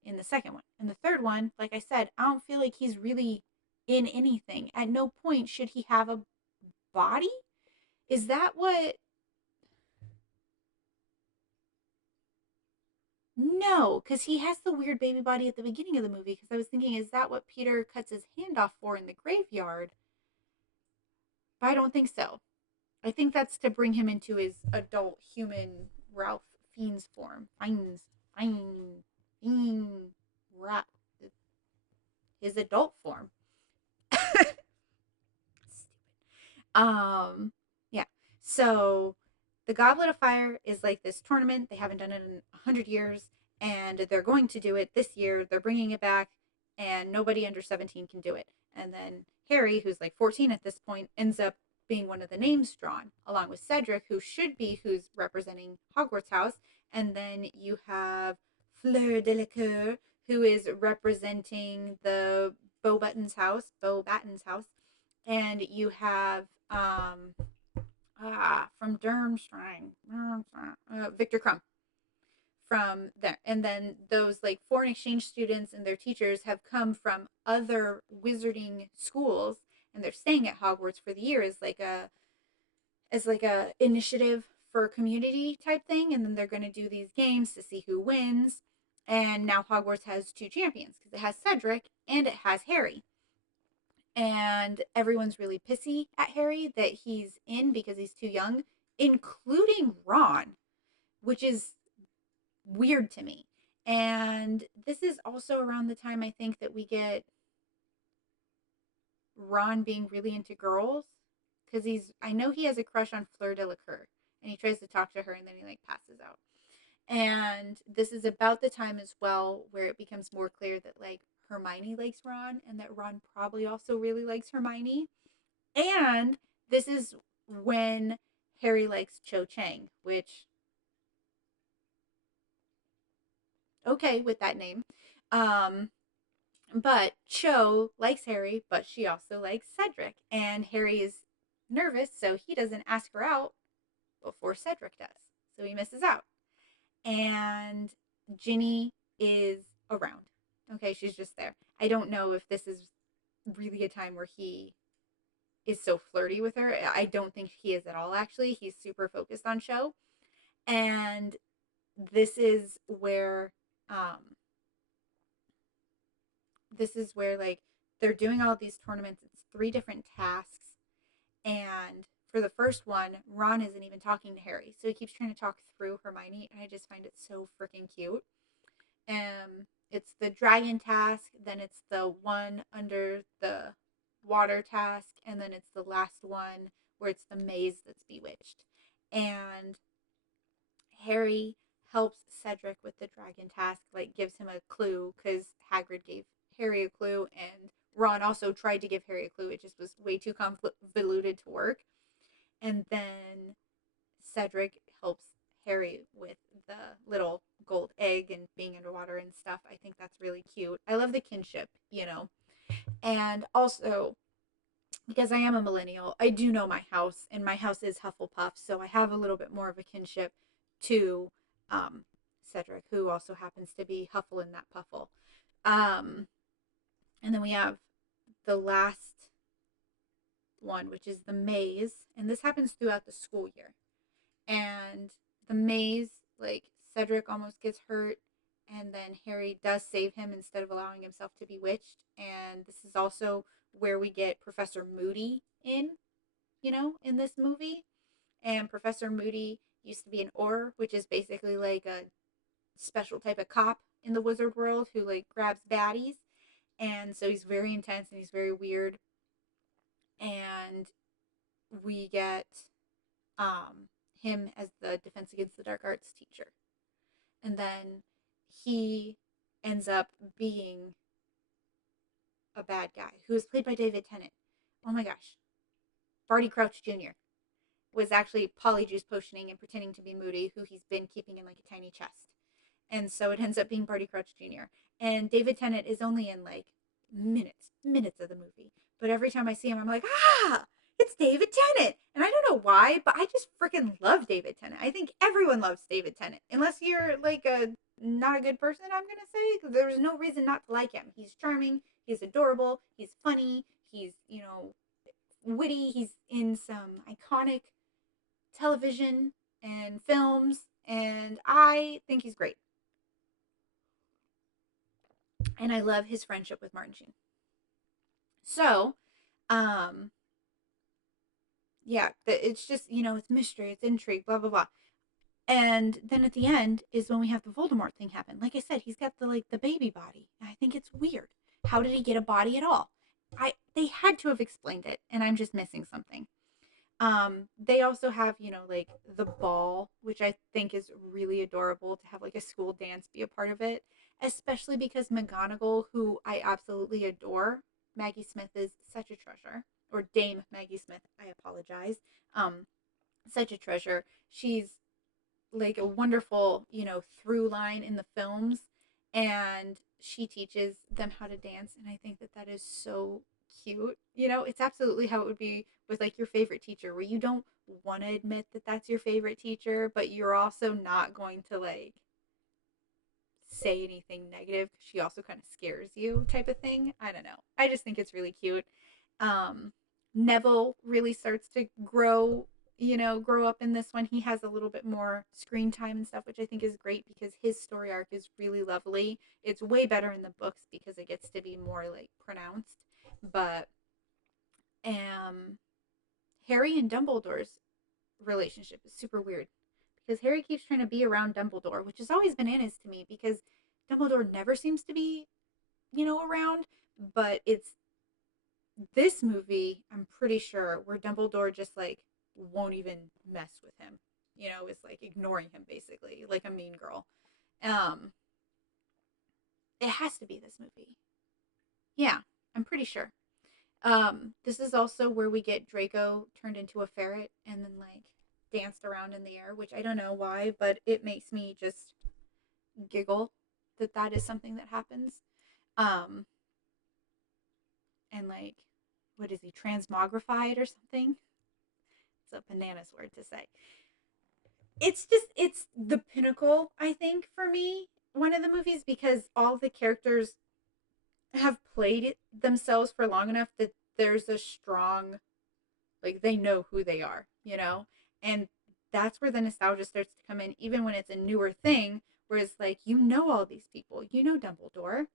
in the second one. In the third one, like I said, I don't feel like he's really in anything. At no point should he have a body? Is that what? No, because he has the weird baby body at the beginning of the movie. Because I was thinking, is that what Peter cuts his hand off for in the graveyard? But I don't think so. I think that's to bring him into his adult human Ralph Fiennes form. Fiennes, his adult form. Um, yeah. So the Goblet of Fire is like this tournament. They haven't done it in 100 years, and they're going to do it this year. They're bringing it back, and nobody under 17 can do it. And then Harry, who's like 14 at this point, ends up being one of the names drawn, along with Cedric, who's representing Hogwarts House. And then you have Fleur Delacour, who is representing the Bo Batten's house, and you have from Durmstrang, Victor Crumb from there, and then those like foreign exchange students and their teachers have come from other wizarding schools, and they're staying at Hogwarts for the year as like a initiative for a community type thing, and then they're going to do these games to see who wins. And now Hogwarts has two champions because it has Cedric and it has Harry, and everyone's really pissy at Harry that he's in because he's too young, including Ron, which is weird to me. And this is also around the time I think that we get Ron being really into girls, because I know he has a crush on Fleur Delacour, and he tries to talk to her and then he like passes out. And this is about the time as well where it becomes more clear that like Hermione likes Ron and that Ron probably also really likes Hermione. And this is when Harry likes Cho Chang, which, okay with that name. Um, but Cho likes Harry, but she also likes Cedric. And Harry is nervous, so he doesn't ask her out before Cedric does. So he misses out. And Ginny is around. Okay, she's just there. I don't know if this is really a time where he is so flirty with her. I don't think he is at all, actually. He's super focused on Cho. And this is where like they're doing all these tournaments. It's 3 different tasks, and for the first one, Ron isn't even talking to Harry, so he keeps trying to talk through Hermione, and I just find it so freaking cute. It's the dragon task, then it's the one under the water task, and then it's the last one where it's the maze that's bewitched. And Harry helps Cedric with the dragon task, like gives him a clue because Hagrid gave Harry a clue, and Ron also tried to give Harry a clue. It just was way too convoluted to work. And then Cedric helps Harry with the little gold egg and being underwater and stuff. I think that's really cute. I love the kinship, you know. And also, because I am a millennial, I do know my house, and my house is Hufflepuff, so I have a little bit more of a kinship to um, Cedric, who also happens to be Huffle in that Puffle. Um, and then we have the last one, which is the maze, and this happens throughout the school year. And the maze, like Cedric almost gets hurt, and then Harry does save him instead of allowing himself to be witched. And this is also where we get Professor Moody in this movie. And Professor Moody used to be an Auror, which is basically like a special type of cop in the wizard world who like grabs baddies. And so he's very intense and he's very weird. And we get him as the Defense Against the Dark Arts teacher. And then he ends up being a bad guy who is played by David Tennant. Oh my gosh. Barty Crouch Jr. was actually polyjuice potioning and pretending to be Moody, who he's been keeping in like a tiny chest. And so it ends up being Barty Crouch Jr. And David Tennant is only in like minutes of the movie. But every time I see him, I'm like, it's David Tennant. And I don't know why, but I just freaking love David Tennant. I think everyone loves David Tennant. Unless you're like not a good person, I'm going to say. Because there's no reason not to like him. He's charming. He's adorable. He's funny. He's, witty. He's in some iconic television and films, and I think he's great. And I love his friendship with Martin Sheen. So, um, yeah, it's just, it's mystery, it's intrigue, blah blah blah. And then at the end is when we have the Voldemort thing happen. Like I said, he's got the baby body. I think it's weird. How did he get a body at all? They had to have explained it, and I'm just missing something. They also have, like the ball, which I think is really adorable to have like a school dance be a part of it, especially because McGonagall, who I absolutely adore, Maggie Smith is such a treasure, or Dame Maggie Smith, I apologize. Um, Such a treasure. She's like a wonderful, through line in the films, and she teaches them how to dance, and I think that that is so cute. It's absolutely how it would be with like your favorite teacher, where you don't want to admit that that's your favorite teacher, but you're also not going to like say anything negative because she also kind of scares you, type of thing. I don't know. I just think it's really cute. um Neville really starts to grow up in this one. He has a little bit more screen time and stuff, which I think is great because his story arc is really lovely. It's way better in the books because it gets to be more like pronounced. But Harry and Dumbledore's relationship is super weird because Harry keeps trying to be around Dumbledore, which has always bananas to me because Dumbledore never seems to be, around. But it's this movie, I'm pretty sure, where Dumbledore just like won't even mess with him. Is like ignoring him basically, like a mean girl. Um, it has to be this movie. Yeah, I'm pretty sure. This is also where we get Draco turned into a ferret and then like danced around in the air, which I don't know why, but it makes me just giggle that that is something that happens. Um, and like, what is he, transmogrified or something? It's a bananas word to say. It's the pinnacle, I think, for me, one of the movies, because all the characters have played it themselves for long enough that there's a strong, like, they know who they are, and that's where the nostalgia starts to come in, even when it's a newer thing, where it's like, all these people, Dumbledore,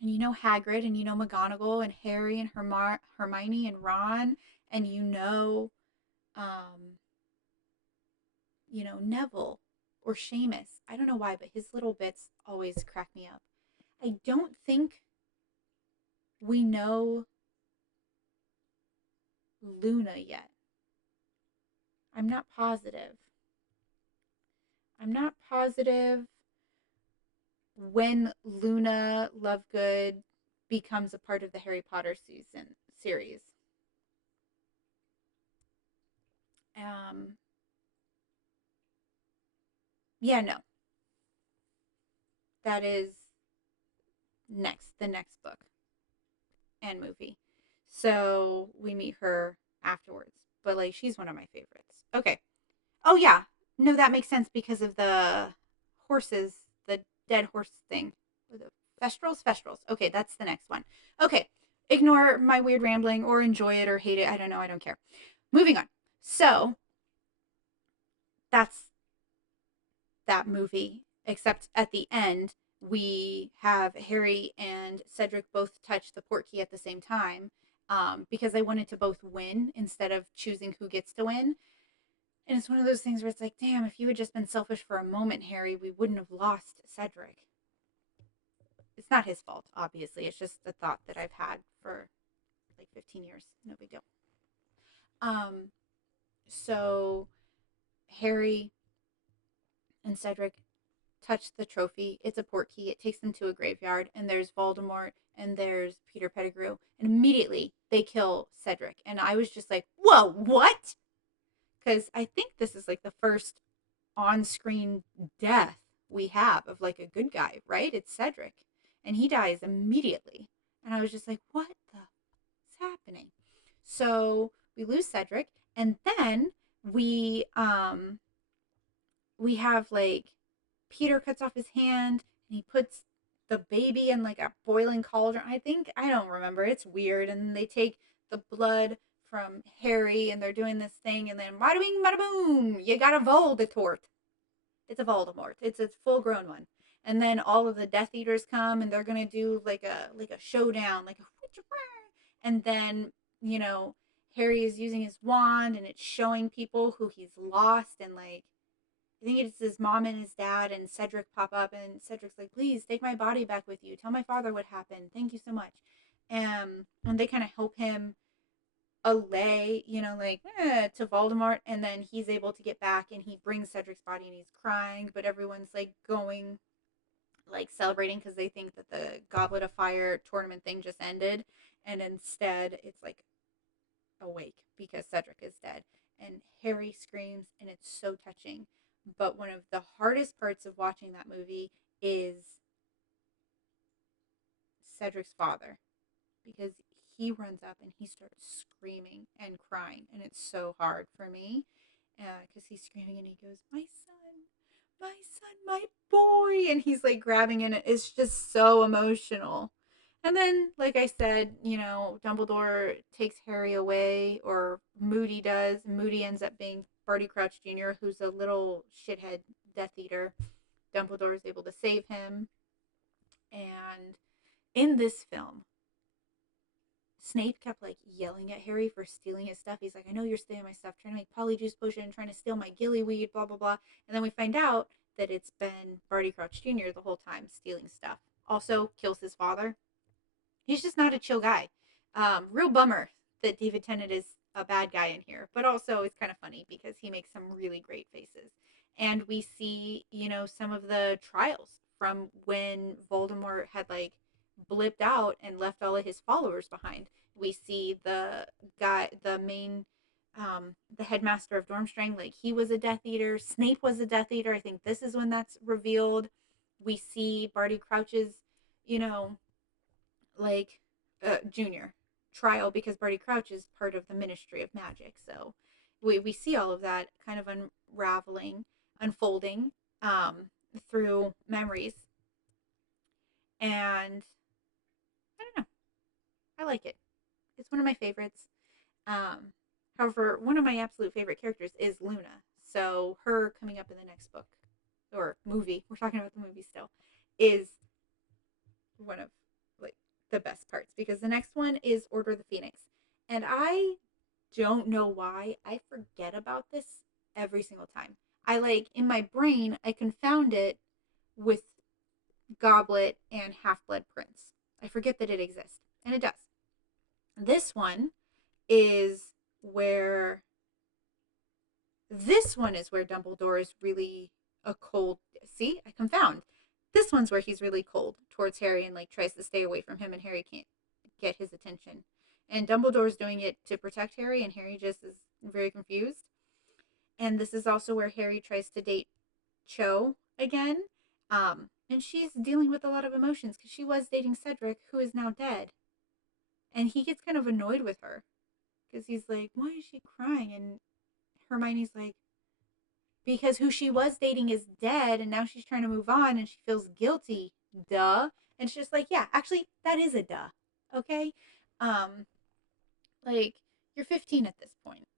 and Hagrid, and McGonagall and Harry and Hermione and Ron, and um Neville or Seamus. I don't know why, but his little bits always crack me up. I don't think we know Luna yet. I'm not positive. I'm not positive when Luna Lovegood becomes a part of the Harry Potter series. Um, yeah, no, that is the next book and movie. So we meet her afterwards. But like, she's one of my favorites. Okay. Oh yeah. No, that makes sense because of the horses, the dead horse thing. The Festrals. Okay, that's the next one. Okay. Ignore my weird rambling or enjoy it or hate it. I don't know. I don't care. Moving on. So that's that movie, except at the end, we have Harry and Cedric both touch the port key at the same time, because I wanted to both win instead of choosing who gets to win. And it's one of those things where it's like, damn, if you had just been selfish for a moment, Harry, we wouldn't have lost Cedric. It's not his fault, obviously. It's just a thought that I've had for like 15 years. No big deal. Um, so Harry and Cedric touch the trophy. It's a port key. It takes them to a graveyard, and there's Voldemort and there's Peter Pettigrew, and immediately they kill Cedric. And I was just like, whoa, what? Because I think this is like the first on-screen death we have of like a good guy, right? It's Cedric, and he dies immediately. And I was just like, what the is happening? So we lose Cedric, and then we have like Peter cuts off his hand and he puts the baby in like a boiling cauldron. I don't remember. It's weird. And they take the blood from Harry, and they're doing this thing, and then bada bing, bada boom, you got a Voldemort. It's a Voldemort. It's a full grown one. And then all of the Death Eaters come, and they're gonna do like a showdown, like a, and then you know Harry is using his wand, and it's showing people who he's lost, and like I think it's his mom and his dad and Cedric pop up, and Cedric's like, "Please take my body back with you. Tell my father what happened. Thank you so much." And they kind of help him allay, to Voldemort, and then he's able to get back, and he brings Cedric's body, and he's crying, but everyone's like going, like celebrating because they think that the Goblet of Fire tournament thing just ended, and instead it's like awake because Cedric is dead, and Harry screams, and it's so touching. But one of the hardest parts of watching that movie is Cedric's father, because he runs up and he starts screaming and crying, and it's so hard for me because he's screaming and he goes, my son, my boy," and he's like grabbing in it. It's just so emotional. And then, like I said, Dumbledore takes Harry away, or Moody does. Moody ends up being Barty Crouch Jr., who's a little shithead Death Eater. Dumbledore is able to save him. And in this film, Snape kept like yelling at Harry for stealing his stuff. He's like, "I know you're stealing my stuff, trying to make polyjuice potion, trying to steal my gillyweed, blah, blah, blah." And then we find out that it's been Barty Crouch Jr. the whole time stealing stuff. Also kills his father. He's just not a chill guy. Real bummer that David Tennant is a bad guy in here, but also it's kind of funny because he makes some really great faces. And we see, some of the trials from when Voldemort had like blipped out and left all of his followers behind. We see the guy, the main, the headmaster of Durmstrang, like he was a Death Eater. Snape was a Death Eater. I think this is when that's revealed. We see Barty Crouch's, you know, like junior trial, because Barty Crouch is part of the Ministry of Magic. So we see all of that kind of unfolding through memories. And I don't know. I like it. It's one of my favorites. However, one of my absolute favorite characters is Luna. So her coming up in the next book or movie, we're talking about the movie still, is one of like the best parts, because the next one is Order of the Phoenix. And I don't know why I forget about this every single time. I like in my brain I confound it with Goblet and Half-Blood Prince. I forget that it exists, and it does. This one is where Dumbledore is really a cold. See, I confound. This one's where he's really cold towards Harry and like tries to stay away from him, and Harry can't get his attention. And Dumbledore's doing it to protect Harry, and Harry just is very confused. And this is also where Harry tries to date Cho again. And she's dealing with a lot of emotions because she was dating Cedric, who is now dead. And he gets kind of annoyed with her because he's like, "Why is she crying?" And Hermione's like, "Because who she was dating is dead, and now she's trying to move on, and she feels guilty. Duh." And she's just like, "Yeah, actually, that is a duh. Okay? Like, you're 15 at this point."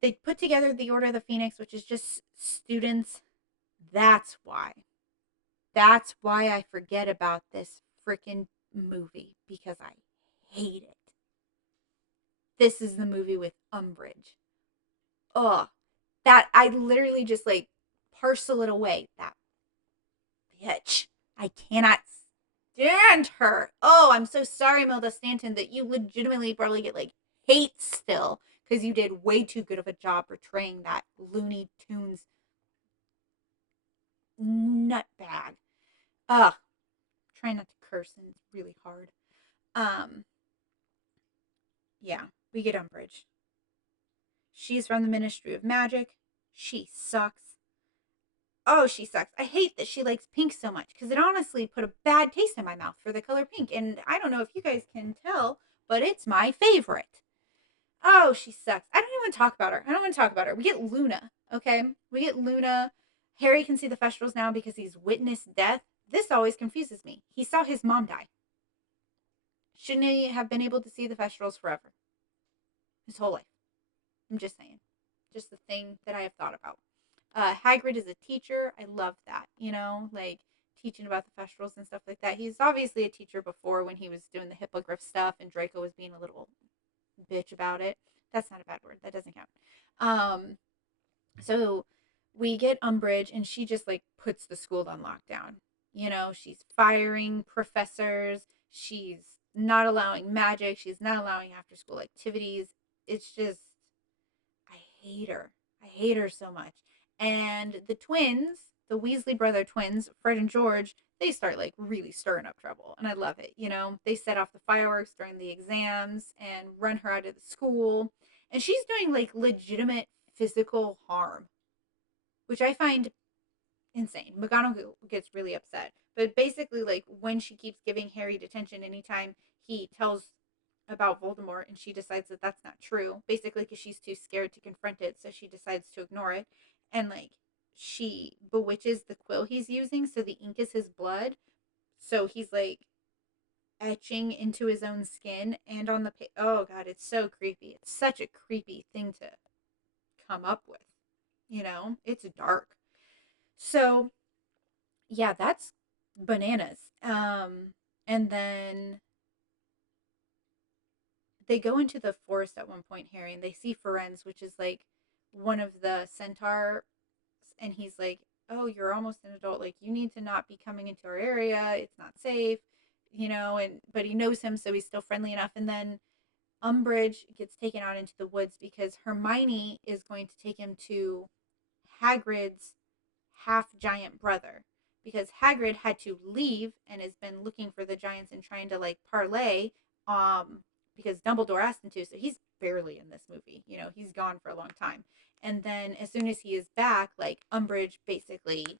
They put together the Order of the Phoenix, which is just students. That's why. That's why I forget about this freaking movie, because I hate it. This is the movie with Umbridge. Ugh. That I literally just like parcel it away. That bitch. I cannot stand her. Oh, I'm so sorry, Milda Stanton, that you legitimately probably get like hate still because you did way too good of a job portraying that Looney Tunes nutbag. Ugh. Trying not to curse, and it's really hard. Yeah, we get Umbridge. She's from the Ministry of Magic. She sucks. Oh, she sucks. I hate that she likes pink so much because it honestly put a bad taste in my mouth for the color pink. And I don't know if you guys can tell, but it's my favorite. Oh, she sucks. I don't even want to talk about her. We get Luna, okay? We get Luna. Harry can see the Thestrals now because he's witnessed death. This always confuses me. He saw his mom die. Shouldn't he have been able to see the Thestrals forever? his whole life. I'm just saying. Just the thing that I have thought about. Hagrid is a teacher. I love that, like teaching about the festivals and stuff like that. He's obviously a teacher before when he was doing the hippogriff stuff and Draco was being a little bitch about it. That's not a bad word. That doesn't count. Um, so we get Umbridge and she just like puts the school on lockdown. She's firing professors. She's not allowing magic. She's not allowing after school activities. It's just, I hate her. I hate her so much. And the twins, the Weasley brother twins, Fred and George, they start like really stirring up trouble. And I love it. They set off the fireworks during the exams and run her out of the school. And she's doing like legitimate physical harm, which I find insane. McGonagall gets really upset. But basically, like when she keeps giving Harry detention anytime he tells about Voldemort and she decides that that's not true, basically because she's too scared to confront it, so she decides to ignore it. And like she bewitches the quill he's using, so the ink is his blood. So he's like etching into his own skin and on the oh god, it's so creepy. It's such a creepy thing to come up with. It's dark. So yeah, that's bananas. And then they go into the forest at one point, Harry, and they see Ferenz, which is like one of the centaurs, and he's like, "Oh, you're almost an adult. Like, you need to not be coming into our area. It's not safe." And but he knows him, so he's still friendly enough. And then Umbridge gets taken out into the woods because Hermione is going to take him to Hagrid's half giant brother, because Hagrid had to leave and has been looking for the giants and trying to like parlay because Dumbledore asked him to, so he's barely in this movie. He's gone for a long time. And then as soon as he is back, like Umbridge basically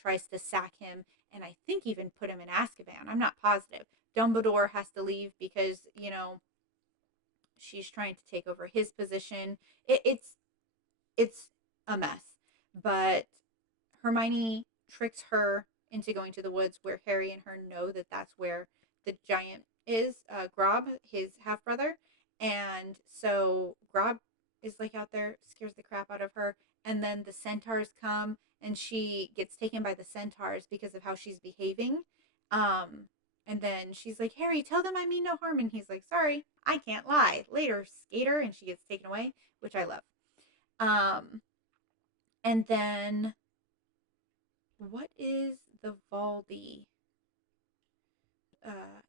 tries to sack him and I think even put him in Azkaban. I'm not positive. Dumbledore has to leave because, she's trying to take over his position. It's a mess. But Hermione tricks her into going to the woods where Harry and her know that that's where the giant is, Grob, his half brother. And so Grob is like out there, scares the crap out of her. And then the centaurs come and she gets taken by the centaurs because of how she's behaving. Um, and then she's like, Harry, tell them I mean no harm. And he's like, sorry, I can't lie. Later, skater. And she gets taken away, which I love. And then what is the Valdi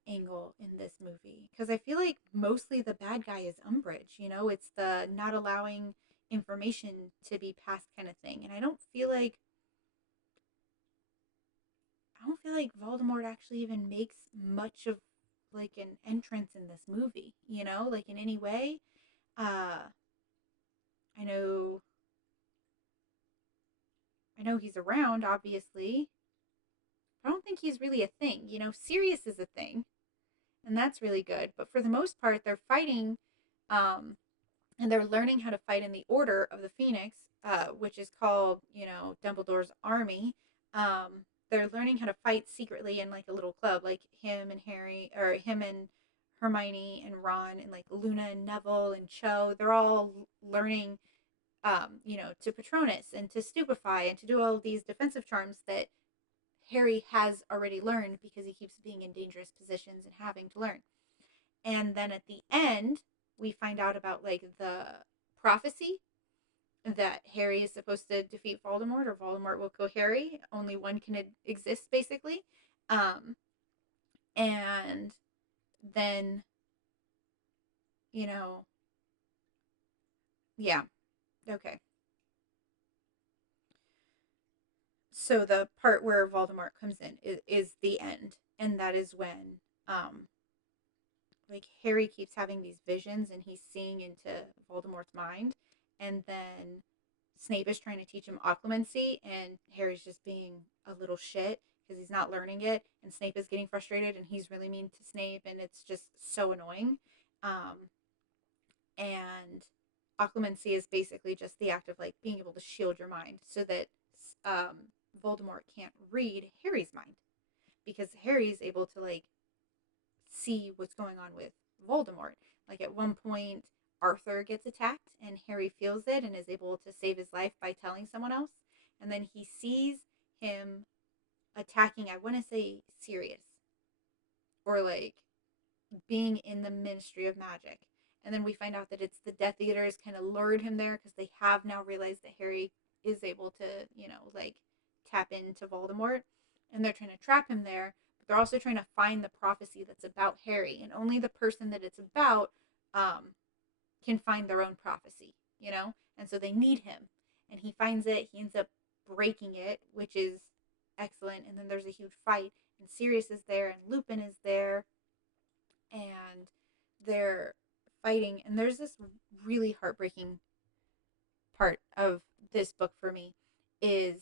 angle in this movie? Because I feel like mostly the bad guy is Umbridge. It's the not allowing information to be passed kind of thing. And I don't feel like Voldemort actually even makes much of like an entrance in this movie. Like in any way. Uh, I know. I know he's around, obviously. I don't think he's really a thing. Sirius is a thing, and that's really good. But for the most part, they're fighting, um, and they're learning how to fight in the Order of the Phoenix, which is called, Dumbledore's army. They're learning how to fight secretly in like a little club, like him and Harry, or him and Hermione and Ron, and like Luna and Neville and Cho. They're all learning, to Patronus and to Stupefy and to do all of these defensive charms that Harry has already learned because he keeps being in dangerous positions and having to learn. And then at the end, we find out about like the prophecy that Harry is supposed to defeat Voldemort or Voldemort will kill Harry. Only one can exist, basically. Um, and then, you know, yeah, okay. So the part where Voldemort comes in is the end. And that is when like Harry keeps having these visions and he's seeing into Voldemort's mind, and then Snape is trying to teach him occlumency and Harry's just being a little shit because he's not learning it, and Snape is getting frustrated and he's really mean to Snape and it's just so annoying. um and occlumency is basically just the act of like being able to shield your mind so that Voldemort can't read Harry's mind, because Harry's able to like see what's going on with Voldemort. Like at one point, Arthur gets attacked, and Harry feels it and is able to save his life by telling someone else. And then he sees him attacking, I want to say Sirius, or like being in the Ministry of Magic. And then we find out that it's the Death Eaters kind of lured him there because they have now realized that Harry is able to, like tap into Voldemort. And they're trying to trap him there, but they're also trying to find the prophecy that's about Harry. And only the person that it's about can find their own prophecy. And so they need him. And he finds it. He ends up breaking it, which is excellent. And then there's a huge fight. And Sirius is there, and Lupin is there, and they're fighting. And there's this really heartbreaking part of this book for me is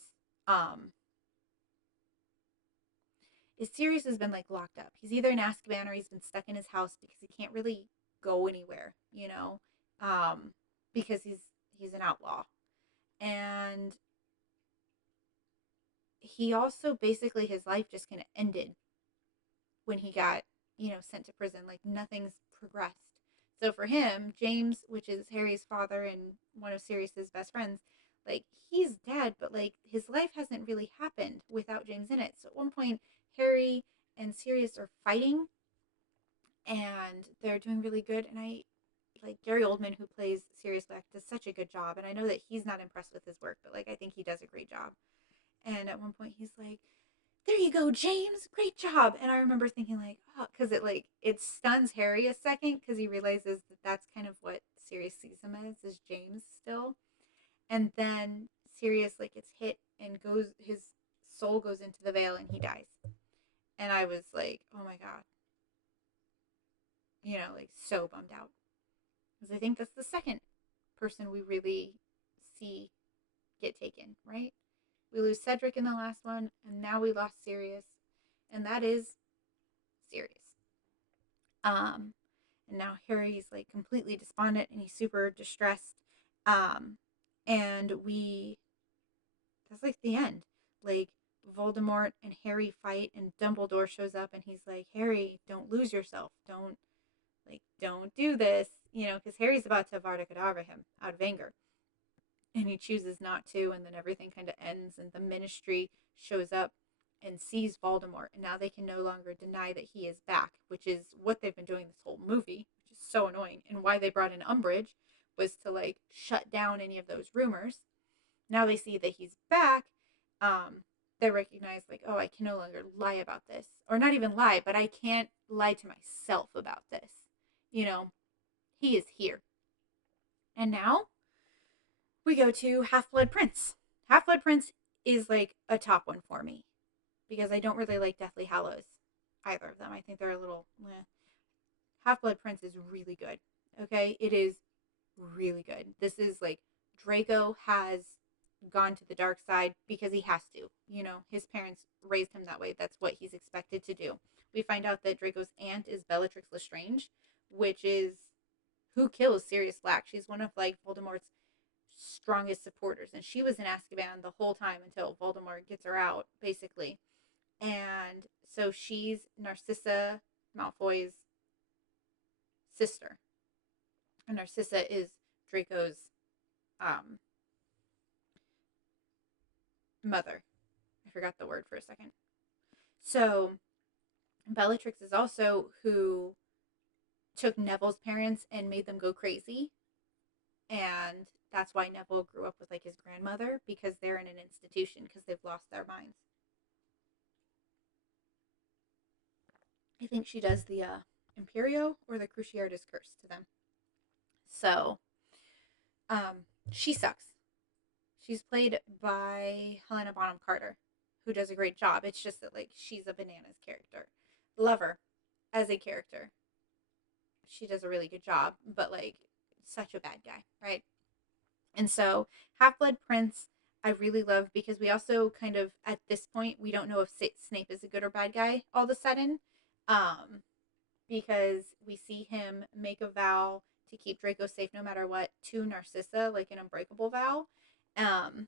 Sirius has been like locked up. He's either in Azkaban or he's been stuck in his house because he can't really go anywhere, because he's an outlaw. And he also basically, his life just kind of ended when he got, sent to prison. Like nothing's progressed. So for him, James, which is Harry's father and one of Sirius's best friends, like he's dead, but like his life hasn't really happened without James in it. So at one point, Harry and Sirius are fighting, and they're doing really good. And I like Gary Oldman, who plays Sirius Black, does such a good job. And I know that he's not impressed with his work, but like I think he does a great job. And at one point, he's like, "There you go, James, great job." And I remember thinking like, oh, because it stuns Harry a second because he realizes that that's kind of what Sirius sees him as is James still. And then Sirius like gets hit and his soul goes into the veil and he dies. And I was like, oh my god, like so bummed out because I think that's the second person we really see get taken, right? We lose Cedric in the last one, and now we lost Sirius, and that is Sirius. And now Harry's like completely despondent and he's super distressed. And that's like the end. Like Voldemort and Harry fight, and Dumbledore shows up, and he's like, "Harry, don't lose yourself. Don't do this," because Harry's about to Avada Kedavra him out of anger. And he chooses not to, and then everything kind of ends, and the Ministry shows up and sees Voldemort, and now they can no longer deny that he is back, which is what they've been doing this whole movie, which is so annoying. And why they brought in Umbridge was to like shut down any of those rumors. Now they see that he's back. They recognize like, oh, I can no longer lie about this, or not even lie, but I can't lie to myself about this. He is here. And now we go to Half-Blood Prince. Half-Blood Prince is like a top one for me because I don't really like Deathly Hallows, either of them. I think they're a little meh. Half-Blood Prince is really good. Okay, it is really good. This is like Draco has gone to the dark side because he has to. His parents raised him that way. That's what he's expected to do. We find out that Draco's aunt is Bellatrix Lestrange, which is who kills Sirius Black. She's one of like Voldemort's strongest supporters, and she was in Azkaban the whole time until Voldemort gets her out, basically. And so she's Narcissa Malfoy's sister, and Narcissa is Draco's mother. I forgot the word for a second. So Bellatrix is also who took Neville's parents and made them go crazy, and that's why Neville grew up with like his grandmother, because they're in an institution because they've lost their minds. I think she does the Imperio or the Cruciatus Curse to them. So she sucks. She's played by Helena Bonham Carter, who does a great job. It's just that like she's a bananas character. Love her as a character. She does a really good job, but like such a bad guy, right? And so Half-Blood Prince I really love because we also kind of, at this point, we don't know if Snape is a good or bad guy all of a sudden. Because we see him make a vow to keep Draco safe no matter what to Narcissa, like an unbreakable vow. And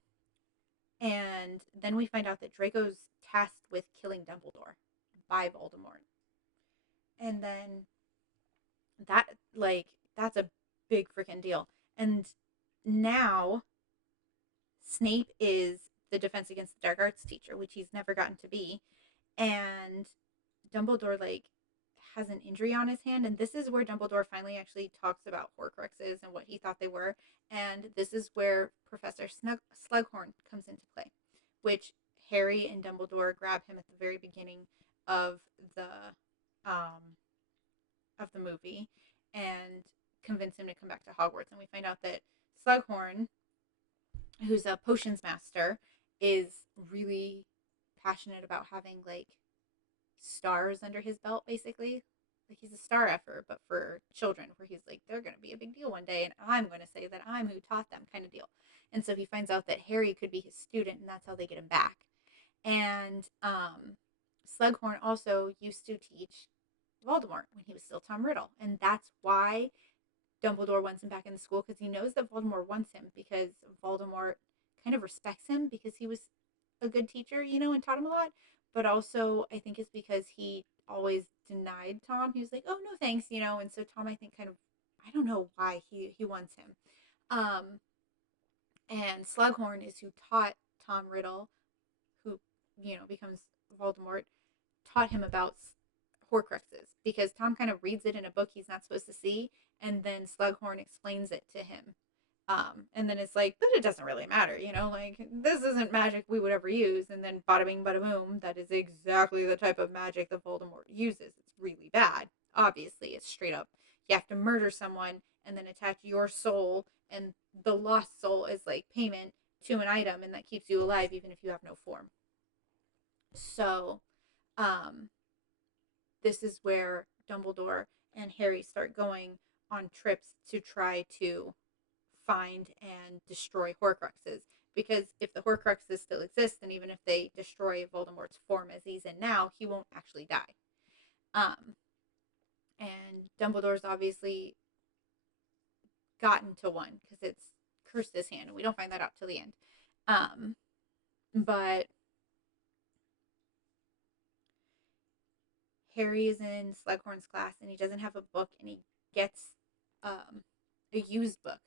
then we find out that Draco's tasked with killing Dumbledore by Voldemort. And then that's a big freaking deal. And now Snape is the Defense Against the Dark Arts teacher, which he's never gotten to be. And Dumbledore, like, has an injury on his hand. And this is where Dumbledore finally actually talks about Horcruxes and what he thought they were. And this is where Professor Slughorn comes into play, which Harry and Dumbledore grab him at the very beginning of the um, of the movie and convince him to come back to Hogwarts. And we find out that Slughorn, who's a potions master, is really passionate about having like stars under his belt, basically. Like he's a star effer, but for children, where he's like, they're going to be a big deal one day, and I'm going to say that I'm who taught them, kind of deal. And so he finds out that Harry could be his student, and that's how they get him back. And Slughorn also used to teach Voldemort when he was still Tom Riddle, and that's why Dumbledore wants him back in the school, because he knows that Voldemort wants him, because Voldemort kind of respects him because he was a good teacher, and taught him a lot. But also, I think it's because he always denied Tom. He was like, "Oh no, thanks," And so Tom, I think, kind of, I don't know why he wants him. Um, and Slughorn is who taught Tom Riddle, who becomes Voldemort, taught him about Horcruxes, because Tom kind of reads it in a book he's not supposed to see, and then Slughorn explains it to him. And then it's like, but it doesn't really matter, like this isn't magic we would ever use. And then bada bing, bada boom, that is exactly the type of magic that Voldemort uses. It's really bad. Obviously, it's straight up. You have to murder someone and then attach your soul, and the lost soul is like payment to an item, and that keeps you alive even if you have no form. So, um, this is where Dumbledore and Harry start going on trips to try to find and destroy Horcruxes. Because if the Horcruxes still exist, and even if they destroy Voldemort's form as he's in now, he won't actually die. Um, and Dumbledore's obviously gotten to one because it's cursed his hand, and we don't find that out till the end. But Harry is in Slughorn's class, and he doesn't have a book, and he gets a used book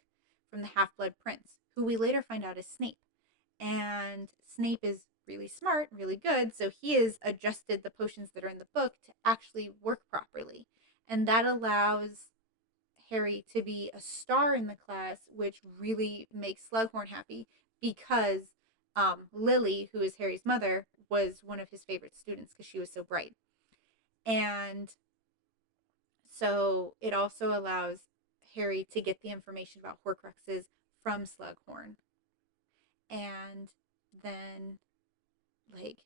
from the Half-Blood Prince, who we later find out is Snape. And Snape is really smart, really good, so he has adjusted the potions that are in the book to actually work properly. And that allows Harry to be a star in the class, which really makes Slughorn happy, because Lily, who is Harry's mother, was one of his favorite students because she was so bright. And so it also allows Harry to get the information about Horcruxes from Slughorn. And then, like,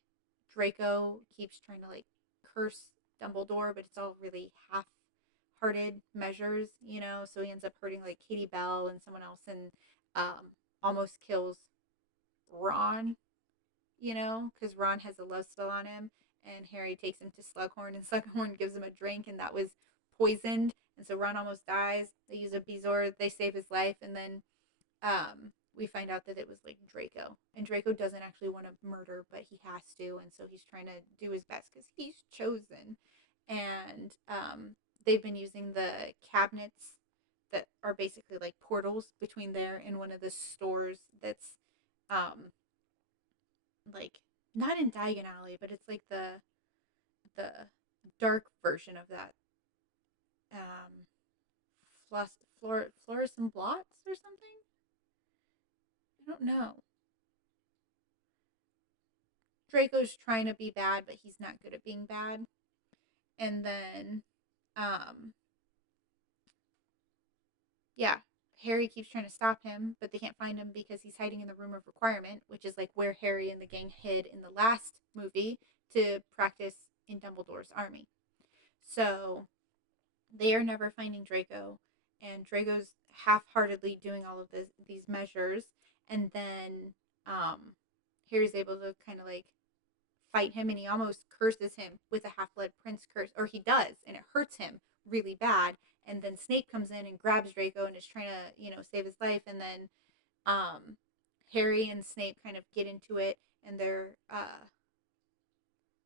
Draco keeps trying to, like, curse Dumbledore, but it's all really half-hearted measures, so he ends up hurting, like, Katie Bell and someone else, and almost kills Ron, because Ron has a love spell on him, and Harry takes him to Slughorn, and Slughorn gives him a drink, and that was poisoned, and so Ron almost dies. They use a Bezoar, they save his life, and then we find out that it was like Draco, and Draco doesn't actually want to murder, but he has to, and so he's trying to do his best because he's chosen. And they've been using the cabinets that are basically like portals between there and one of the stores that's like not in Diagon Alley, but it's like the dark version of that. Fluorescent blots or something. I don't know. Draco's trying to be bad, but he's not good at being bad. And then, um, yeah, Harry keeps trying to stop him, but they can't find him because he's hiding in the Room of Requirement, which is like where Harry and the gang hid in the last movie to practice in Dumbledore's army. So they are never finding Draco, and Draco's half-heartedly doing all of these measures, and then Harry's able to kind of like fight him, and he almost curses him with a Half-Blood Prince curse, or he does, and it hurts him really bad. And then Snape comes in and grabs Draco and is trying to, save his life. And then Harry and Snape kind of get into it, and they're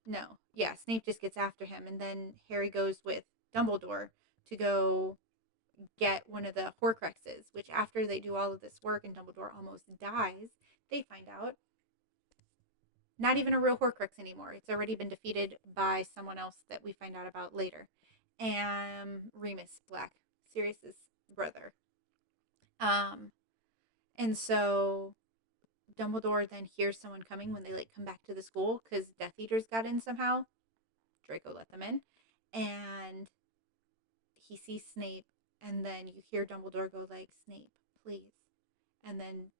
no, yeah, Snape just gets after him, and then Harry goes with Dumbledore to go get one of the Horcruxes, which after they do all of this work and Dumbledore almost dies, they find out not even a real Horcrux anymore. It's already been defeated by someone else that we find out about later. And Remus Black, Sirius's brother. Um, and so Dumbledore then hears someone coming when they like come back to the school because Death Eaters got in somehow. Draco let them in, and he sees Snape, and then you hear Dumbledore go like, "Snape, please," and then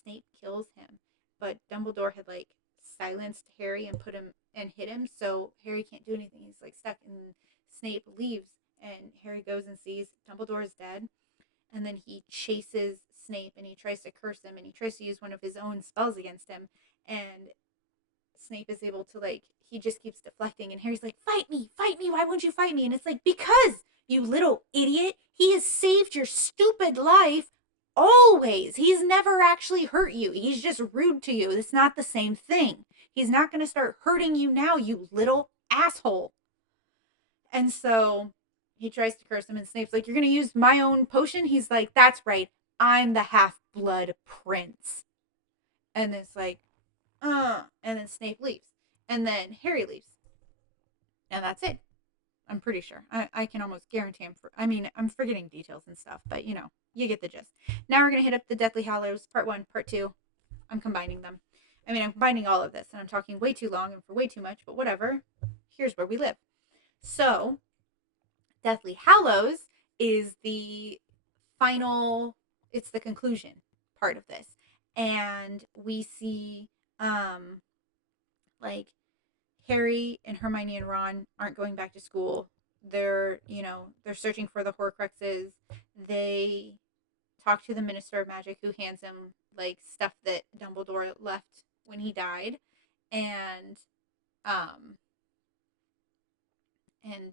Snape kills him. But Dumbledore had like silenced Harry and put him and hit him, so Harry can't do anything. He's like stuck, and Snape leaves, and Harry goes and sees Dumbledore is dead, and then he chases Snape and he tries to curse him and he tries to use one of his own spells against him, and Snape is able to like he just keeps deflecting, and Harry's like, fight me, why won't you fight me? And it's like, because, you little idiot, he has saved your stupid life always. He's never actually hurt you. He's just rude to you. It's not the same thing. He's not going to start hurting you now, you little asshole. And so he tries to curse him, and Snape's like, "You're going to use my own potion?" He's like, "That's right. I'm the half-blood prince." And it's like, and then Snape leaves. And then Harry leaves. And that's it. I'm pretty sure. I can almost guarantee I'm forgetting details and stuff, but you get the gist. Now we're going to hit up the Deathly Hallows, part 1, part 2. I'm combining them. I'm combining all of this, and I'm talking way too long and for way too much, but whatever. Here's where we live. So, Deathly Hallows is the final, it's the conclusion part of this. And we see, like, Harry and Hermione and Ron aren't going back to school. They're searching for the Horcruxes. They talk to the Minister of Magic, who hands him like stuff that Dumbledore left when he died, and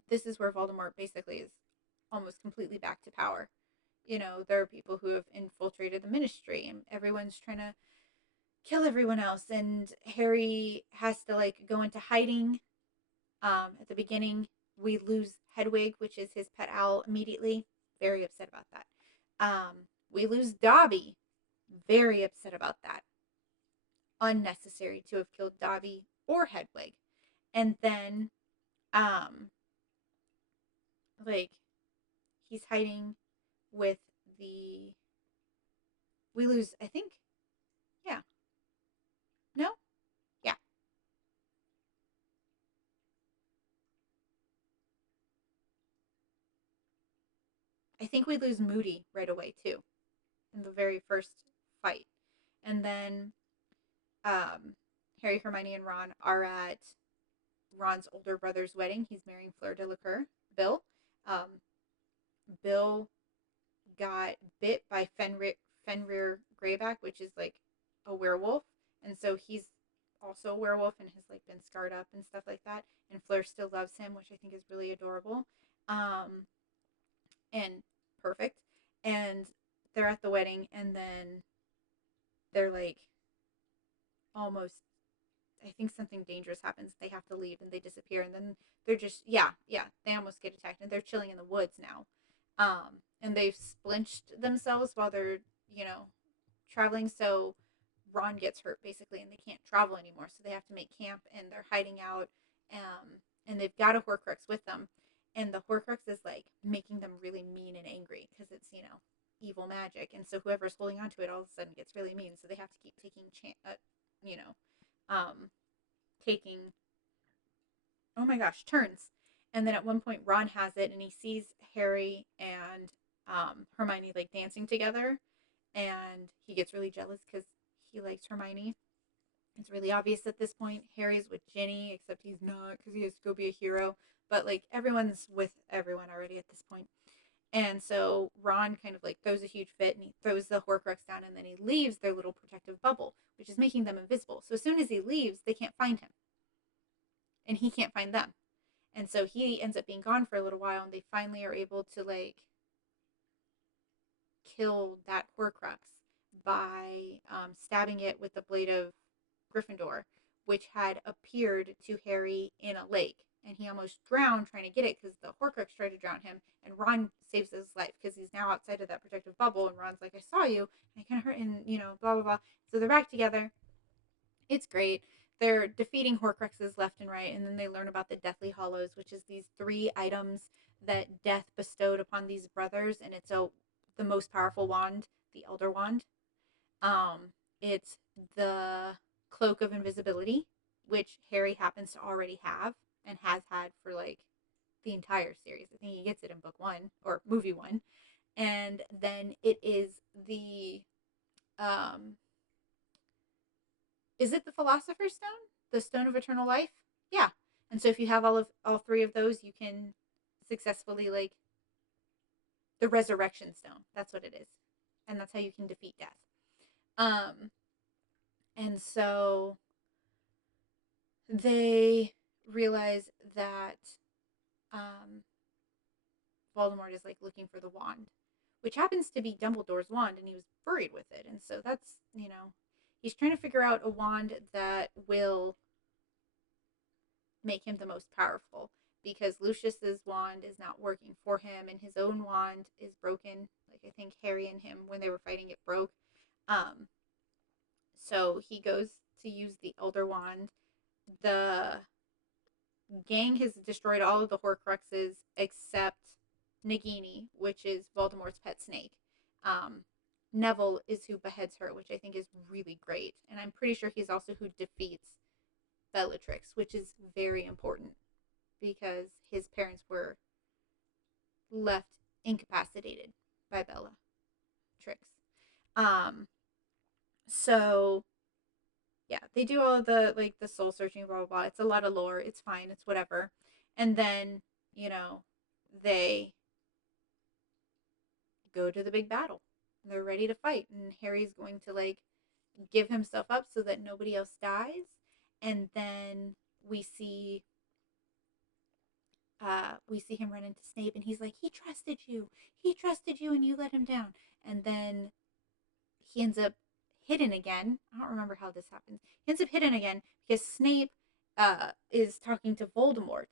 this is where Voldemort basically is almost completely back to power. There are people who have infiltrated the Ministry, and everyone's trying to kill everyone else, and Harry has to like go into hiding. At the beginning, we lose Hedwig, which is his pet owl, immediately. Very upset about that. We lose Dobby. Very upset about that. Unnecessary to have killed Dobby or Hedwig. And then, like, he's hiding with the... We lose, I think... Yeah. No? Yeah. I think we lose Moody right away, too. In the very first fight. And then Harry, Hermione, and Ron are at Ron's older brother's wedding. He's marrying Fleur Delacour, Bill. Bill got bit by Fenrir Greyback, which is like a werewolf, and so he's also a werewolf and has like been scarred up and stuff like that. And Fleur still loves him, which I think is really adorable, and perfect. And they're at the wedding, and then they're like almost, I think something dangerous happens. They have to leave and they disappear, and then they're just they almost get attacked, and they're chilling in the woods now. And they've splinched themselves while they're traveling. So Ron gets hurt basically, and they can't travel anymore. So they have to make camp, and they're hiding out. And they've got a Horcrux with them, and the Horcrux is like making them really mean and angry because it's evil magic, and so whoever's holding onto it all of a sudden gets really mean. So they have to keep taking taking, oh my gosh, turns. And then at one point Ron has it, and he sees Harry and Hermione like dancing together, and he gets really jealous because he likes Hermione. It's really obvious at this point. Harry's with Ginny, except he's not because he has to go be a hero. But like everyone's with everyone already at this point. And so Ron kind of like throws a huge fit, and he throws the Horcrux down, and then he leaves their little protective bubble, which is making them invisible. So as soon as he leaves, they can't find him, and he can't find them. And so he ends up being gone for a little while, and they finally are able to like kill that Horcrux by stabbing it with the blade of Gryffindor, which had appeared to Harry in a lake, and and he almost drowned trying to get it because the Horcrux tried to drown him, and Ron saves his life because he's now outside of that protective bubble, and Ron's like, I saw you, and I kind of hurt, and blah blah blah. So they're back together. It's great. They're defeating Horcruxes left and right, and then they learn about the Deathly Hollows, which is these 3 items that Death bestowed upon these brothers, and it's the most powerful wand, the Elder Wand. It's the Cloak of Invisibility, which Harry happens to already have and has had for like the entire series. I think he gets it in book 1 or movie 1. And then it is the is it the Philosopher's Stone? The Stone of Eternal Life? Yeah. And so if you have all 3 of those, you can successfully like the Resurrection Stone. That's what it is. And that's how you can defeat death. And so they realize that Voldemort is like looking for the wand, which happens to be Dumbledore's wand, and he was buried with it. And so that's, he's trying to figure out a wand that will make him the most powerful, because Lucius's wand is not working for him, and his own wand is broken. Like I think Harry and him, when they were fighting, it broke. So he goes to use the Elder Wand. The gang has destroyed all of the Horcruxes except Nagini, which is Voldemort's pet snake. Neville is who beheads her, which I think is really great. And I'm pretty sure he's also who defeats Bellatrix, which is very important because his parents were left incapacitated by Bellatrix. So yeah, they do all of the like the soul searching, blah blah blah. It's a lot of lore. It's fine. It's whatever. And then they go to the big battle. They're ready to fight, and Harry's going to like give himself up so that nobody else dies. And then we see him run into Snape, and he's like, he trusted you, and you let him down. And then he ends up hidden again. I don't remember how this happens. He ends up hidden again because Snape is talking to Voldemort.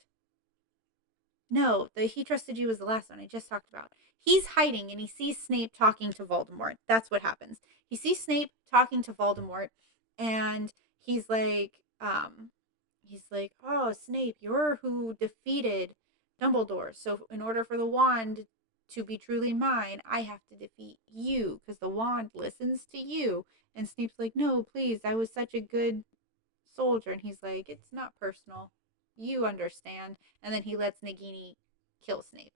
No, the he trusted you was the last one I just talked about. He's hiding, and he sees Snape talking to Voldemort. That's what happens. He sees Snape talking to Voldemort, and he's like, oh, Snape, you're who defeated Dumbledore. So in order for the wand to be truly mine, I have to defeat you because the wand listens to you. And Snape's like, no, please, I was such a good soldier. And he's like, it's not personal. You understand. And then he lets Nagini kill Snape.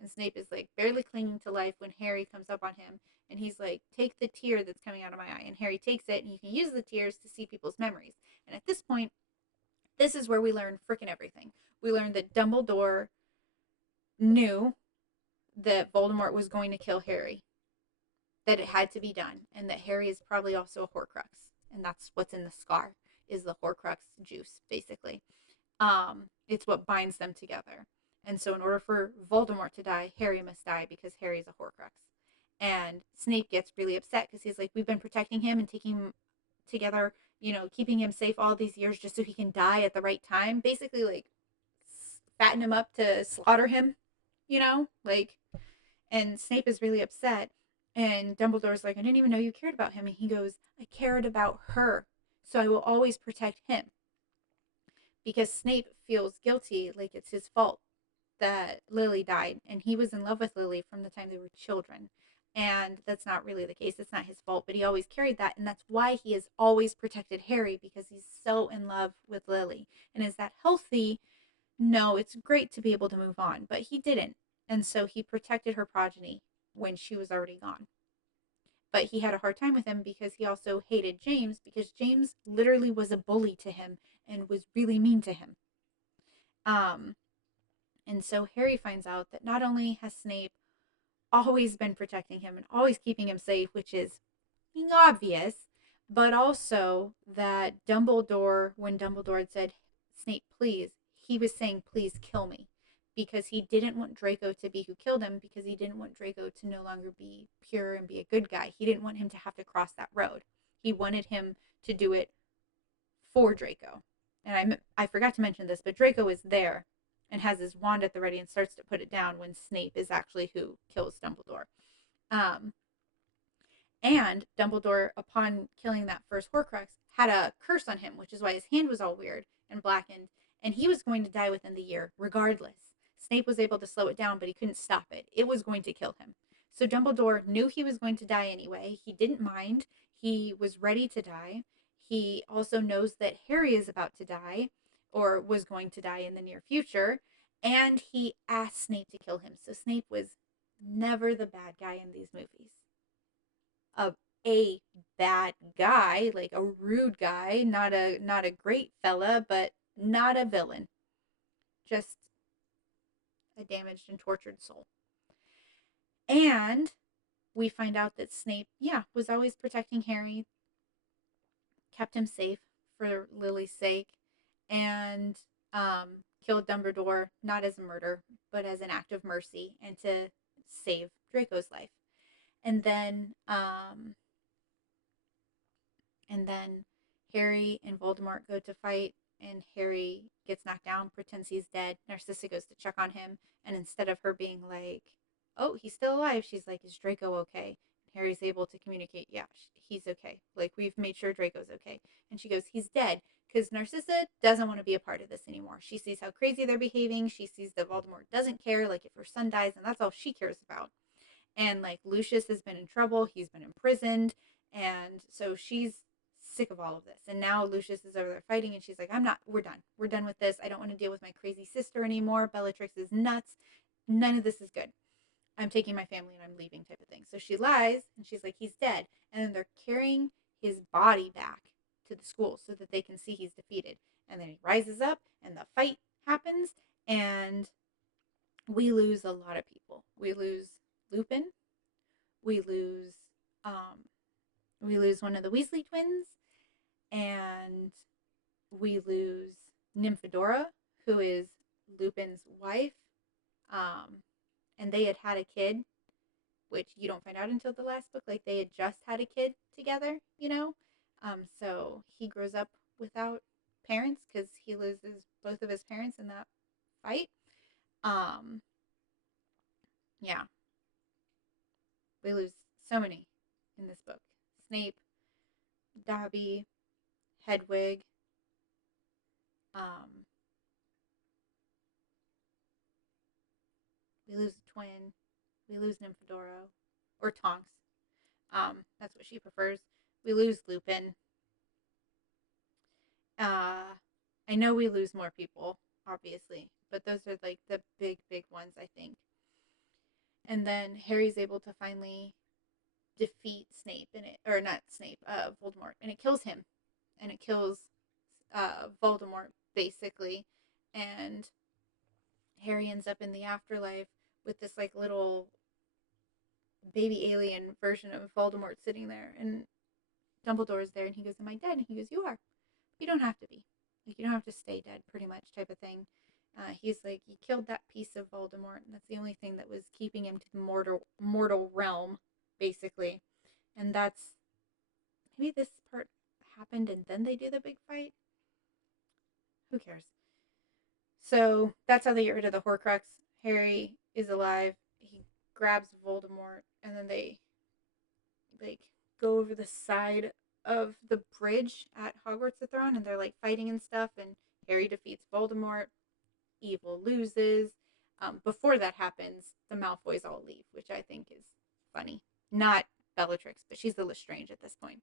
And Snape is like barely clinging to life when Harry comes up on him. And he's like, take the tear that's coming out of my eye. And Harry takes it, and you can use the tears to see people's memories. And at this point, this is where we learn freaking everything. We learned that Dumbledore knew that Voldemort was going to kill Harry, that it had to be done, and that Harry is probably also a Horcrux, and that's what's in the scar, is the Horcrux juice, basically. It's what binds them together. And so in order for Voldemort to die, Harry must die because Harry's a Horcrux. And Snape gets really upset because he's like, we've been protecting him and taking him together, keeping him safe all these years just so he can die at the right time. Basically, like, fatten him up to slaughter him, and Snape is really upset. And Dumbledore's like, I didn't even know you cared about him. And he goes, I cared about her, so I will always protect him. Because Snape feels guilty, like it's his fault that Lily died. And he was in love with Lily from the time they were children. And that's not really the case. It's not his fault, but he always carried that. And that's why he has always protected Harry, because he's so in love with Lily. And is that healthy? No, it's great to be able to move on, but he didn't. And so he protected her progeny when she was already gone. But he had a hard time with him because he also hated James, because James literally was a bully to him and was really mean to him. And so Harry finds out that not only has Snape always been protecting him and always keeping him safe, which is being obvious, but also that Dumbledore, when Dumbledore had said, Snape, please, he was saying, please kill me. Because he didn't want Draco to be who killed him, because he didn't want Draco to no longer be pure and be a good guy. He didn't want him to have to cross that road. He wanted him to do it for Draco. And I forgot to mention this, but Draco is there and has his wand at the ready and starts to put it down when Snape is actually who kills Dumbledore. Um, and Dumbledore, upon killing that first Horcrux, had a curse on him, which is why his hand was all weird and blackened. And he was going to die within the year, regardless. Snape was able to slow it down, but he couldn't stop it. It was going to kill him. So Dumbledore knew he was going to die anyway. He didn't mind. He was ready to die. He also knows that Harry is about to die, or was going to die in the near future. And he asked Snape to kill him. So Snape was never the bad guy in these movies. A bad guy, like a rude guy, not a great fella, but not a villain. Just a damaged and tortured soul. And we find out that Snape, was always protecting Harry, kept him safe for Lily's sake, and killed Dumbledore not as a murder, but as an act of mercy and to save Draco's life. And then Harry and Voldemort go to fight, and Harry gets knocked down, pretends he's dead. Narcissa goes to check on him, and instead of her being like, "Oh, he's still alive," she's like, "Is Draco okay?" Harry's able to communicate, "Yeah, he's okay. Like, we've made sure Draco's okay." And she goes, "He's dead," because Narcissa doesn't want to be a part of this anymore. She sees how crazy they're behaving. She sees that Voldemort doesn't care, like, if her son dies, and that's all she cares about. And, like, Lucius has been in trouble. He's been imprisoned. And so she's sick of all of this. And now Lucius is over there fighting, and she's like, we're done. We're done with this. I don't want to deal with my crazy sister anymore. Bellatrix is nuts. None of this is good. I'm taking my family and I'm leaving, type of thing. So she lies, and she's like, he's dead. And then they're carrying his body back to the school so that they can see he's defeated. And then he rises up, and the fight happens, and we lose a lot of people. We lose Lupin. We lose one of the Weasley twins, and we lose Nymphadora, who is Lupin's wife. And they had a kid, which you don't find out until the last book. Like, they had just had a kid together, So he grows up without parents because he loses both of his parents in that fight. Yeah. We lose so many in this book. Snape, Dobby, Hedwig, we lose a twin, we lose Nymphadora, or Tonks. That's what she prefers. We lose Lupin. I know we lose more people, obviously, but those are like the big, big ones, I think. And then Harry's able to finally defeat Snape in it, or not Snape, Voldemort, and it kills him, and it kills Voldemort basically, and Harry ends up in the afterlife with this like little baby alien version of Voldemort sitting there, and Dumbledore is there, and he goes, "Am I dead?" And he goes, "You are. You don't have to be. Like, you don't have to stay dead," pretty much, type of thing. He's like, "You killed that piece of Voldemort, and that's the only thing that was keeping him to the mortal realm, basically." And that's, maybe this part happened and then they do the big fight. Who cares? So that's how they get rid of the Horcrux. Harry is alive. He grabs Voldemort, and then they like go over the side of the bridge at Hogwarts that they're on, and they're like fighting and stuff. And Harry defeats Voldemort. Evil loses. Before that happens, the Malfoys all leave, which I think is funny. Not Bellatrix, but she's the Lestrange at this point.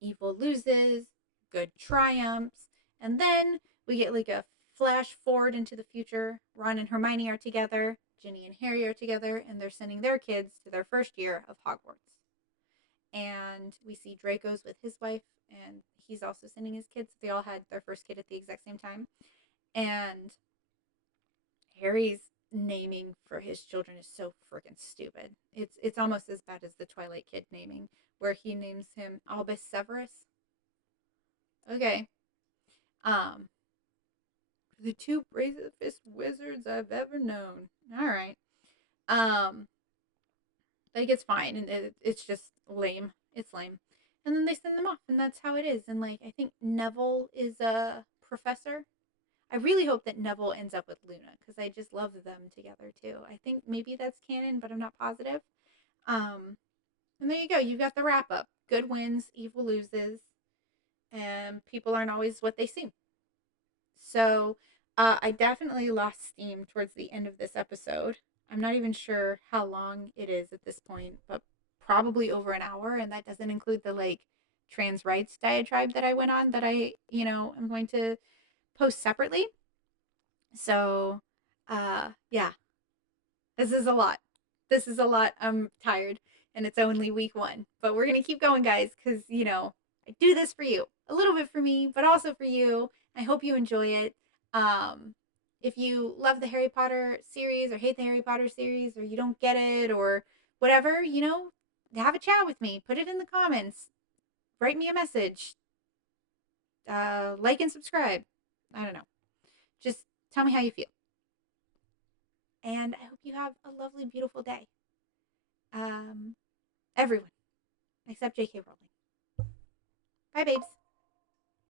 Evil loses. Good triumphs. And then we get like a flash forward into the future. Ron and Hermione are together. Ginny and Harry are together, and they're sending their kids to their first year of Hogwarts. And we see Draco's with his wife, and he's also sending his kids. They all had their first kid at the exact same time. And Harry's naming for his children is so freaking stupid. It's almost as bad as the Twilight kid naming, where he names him Albus Severus. Okay. The two bravest wizards I've ever known. All right. Like, it's fine, and it's just lame. It's lame. And then they send them off, and that's how it is. And like, I think Neville is a professor. I really hope that Neville ends up with Luna because I just love them together too. I think maybe that's canon, but I'm not positive. Um, and there you go. You've got the wrap up. Good wins, evil loses, and people aren't always what they seem. So I definitely lost steam towards the end of this episode. I'm not even sure how long it is at this point, but probably over an hour. And that doesn't include the like trans rights diatribe that I went on that I'm going to post separately. So yeah, this is a lot. This is a lot. I'm tired and it's only week one, but we're going to keep going, guys, because, I do this for you. A little bit for me, but also for you. I hope you enjoy it. Um, if you love the Harry Potter series or hate the Harry Potter series or you don't get it or whatever, have a chat with me. Put it in the comments. Write me a message. Like and subscribe. I don't know. Just tell me how you feel. And I hope you have a lovely, beautiful day. Everyone, except J.K. Rowling. Bye, babes.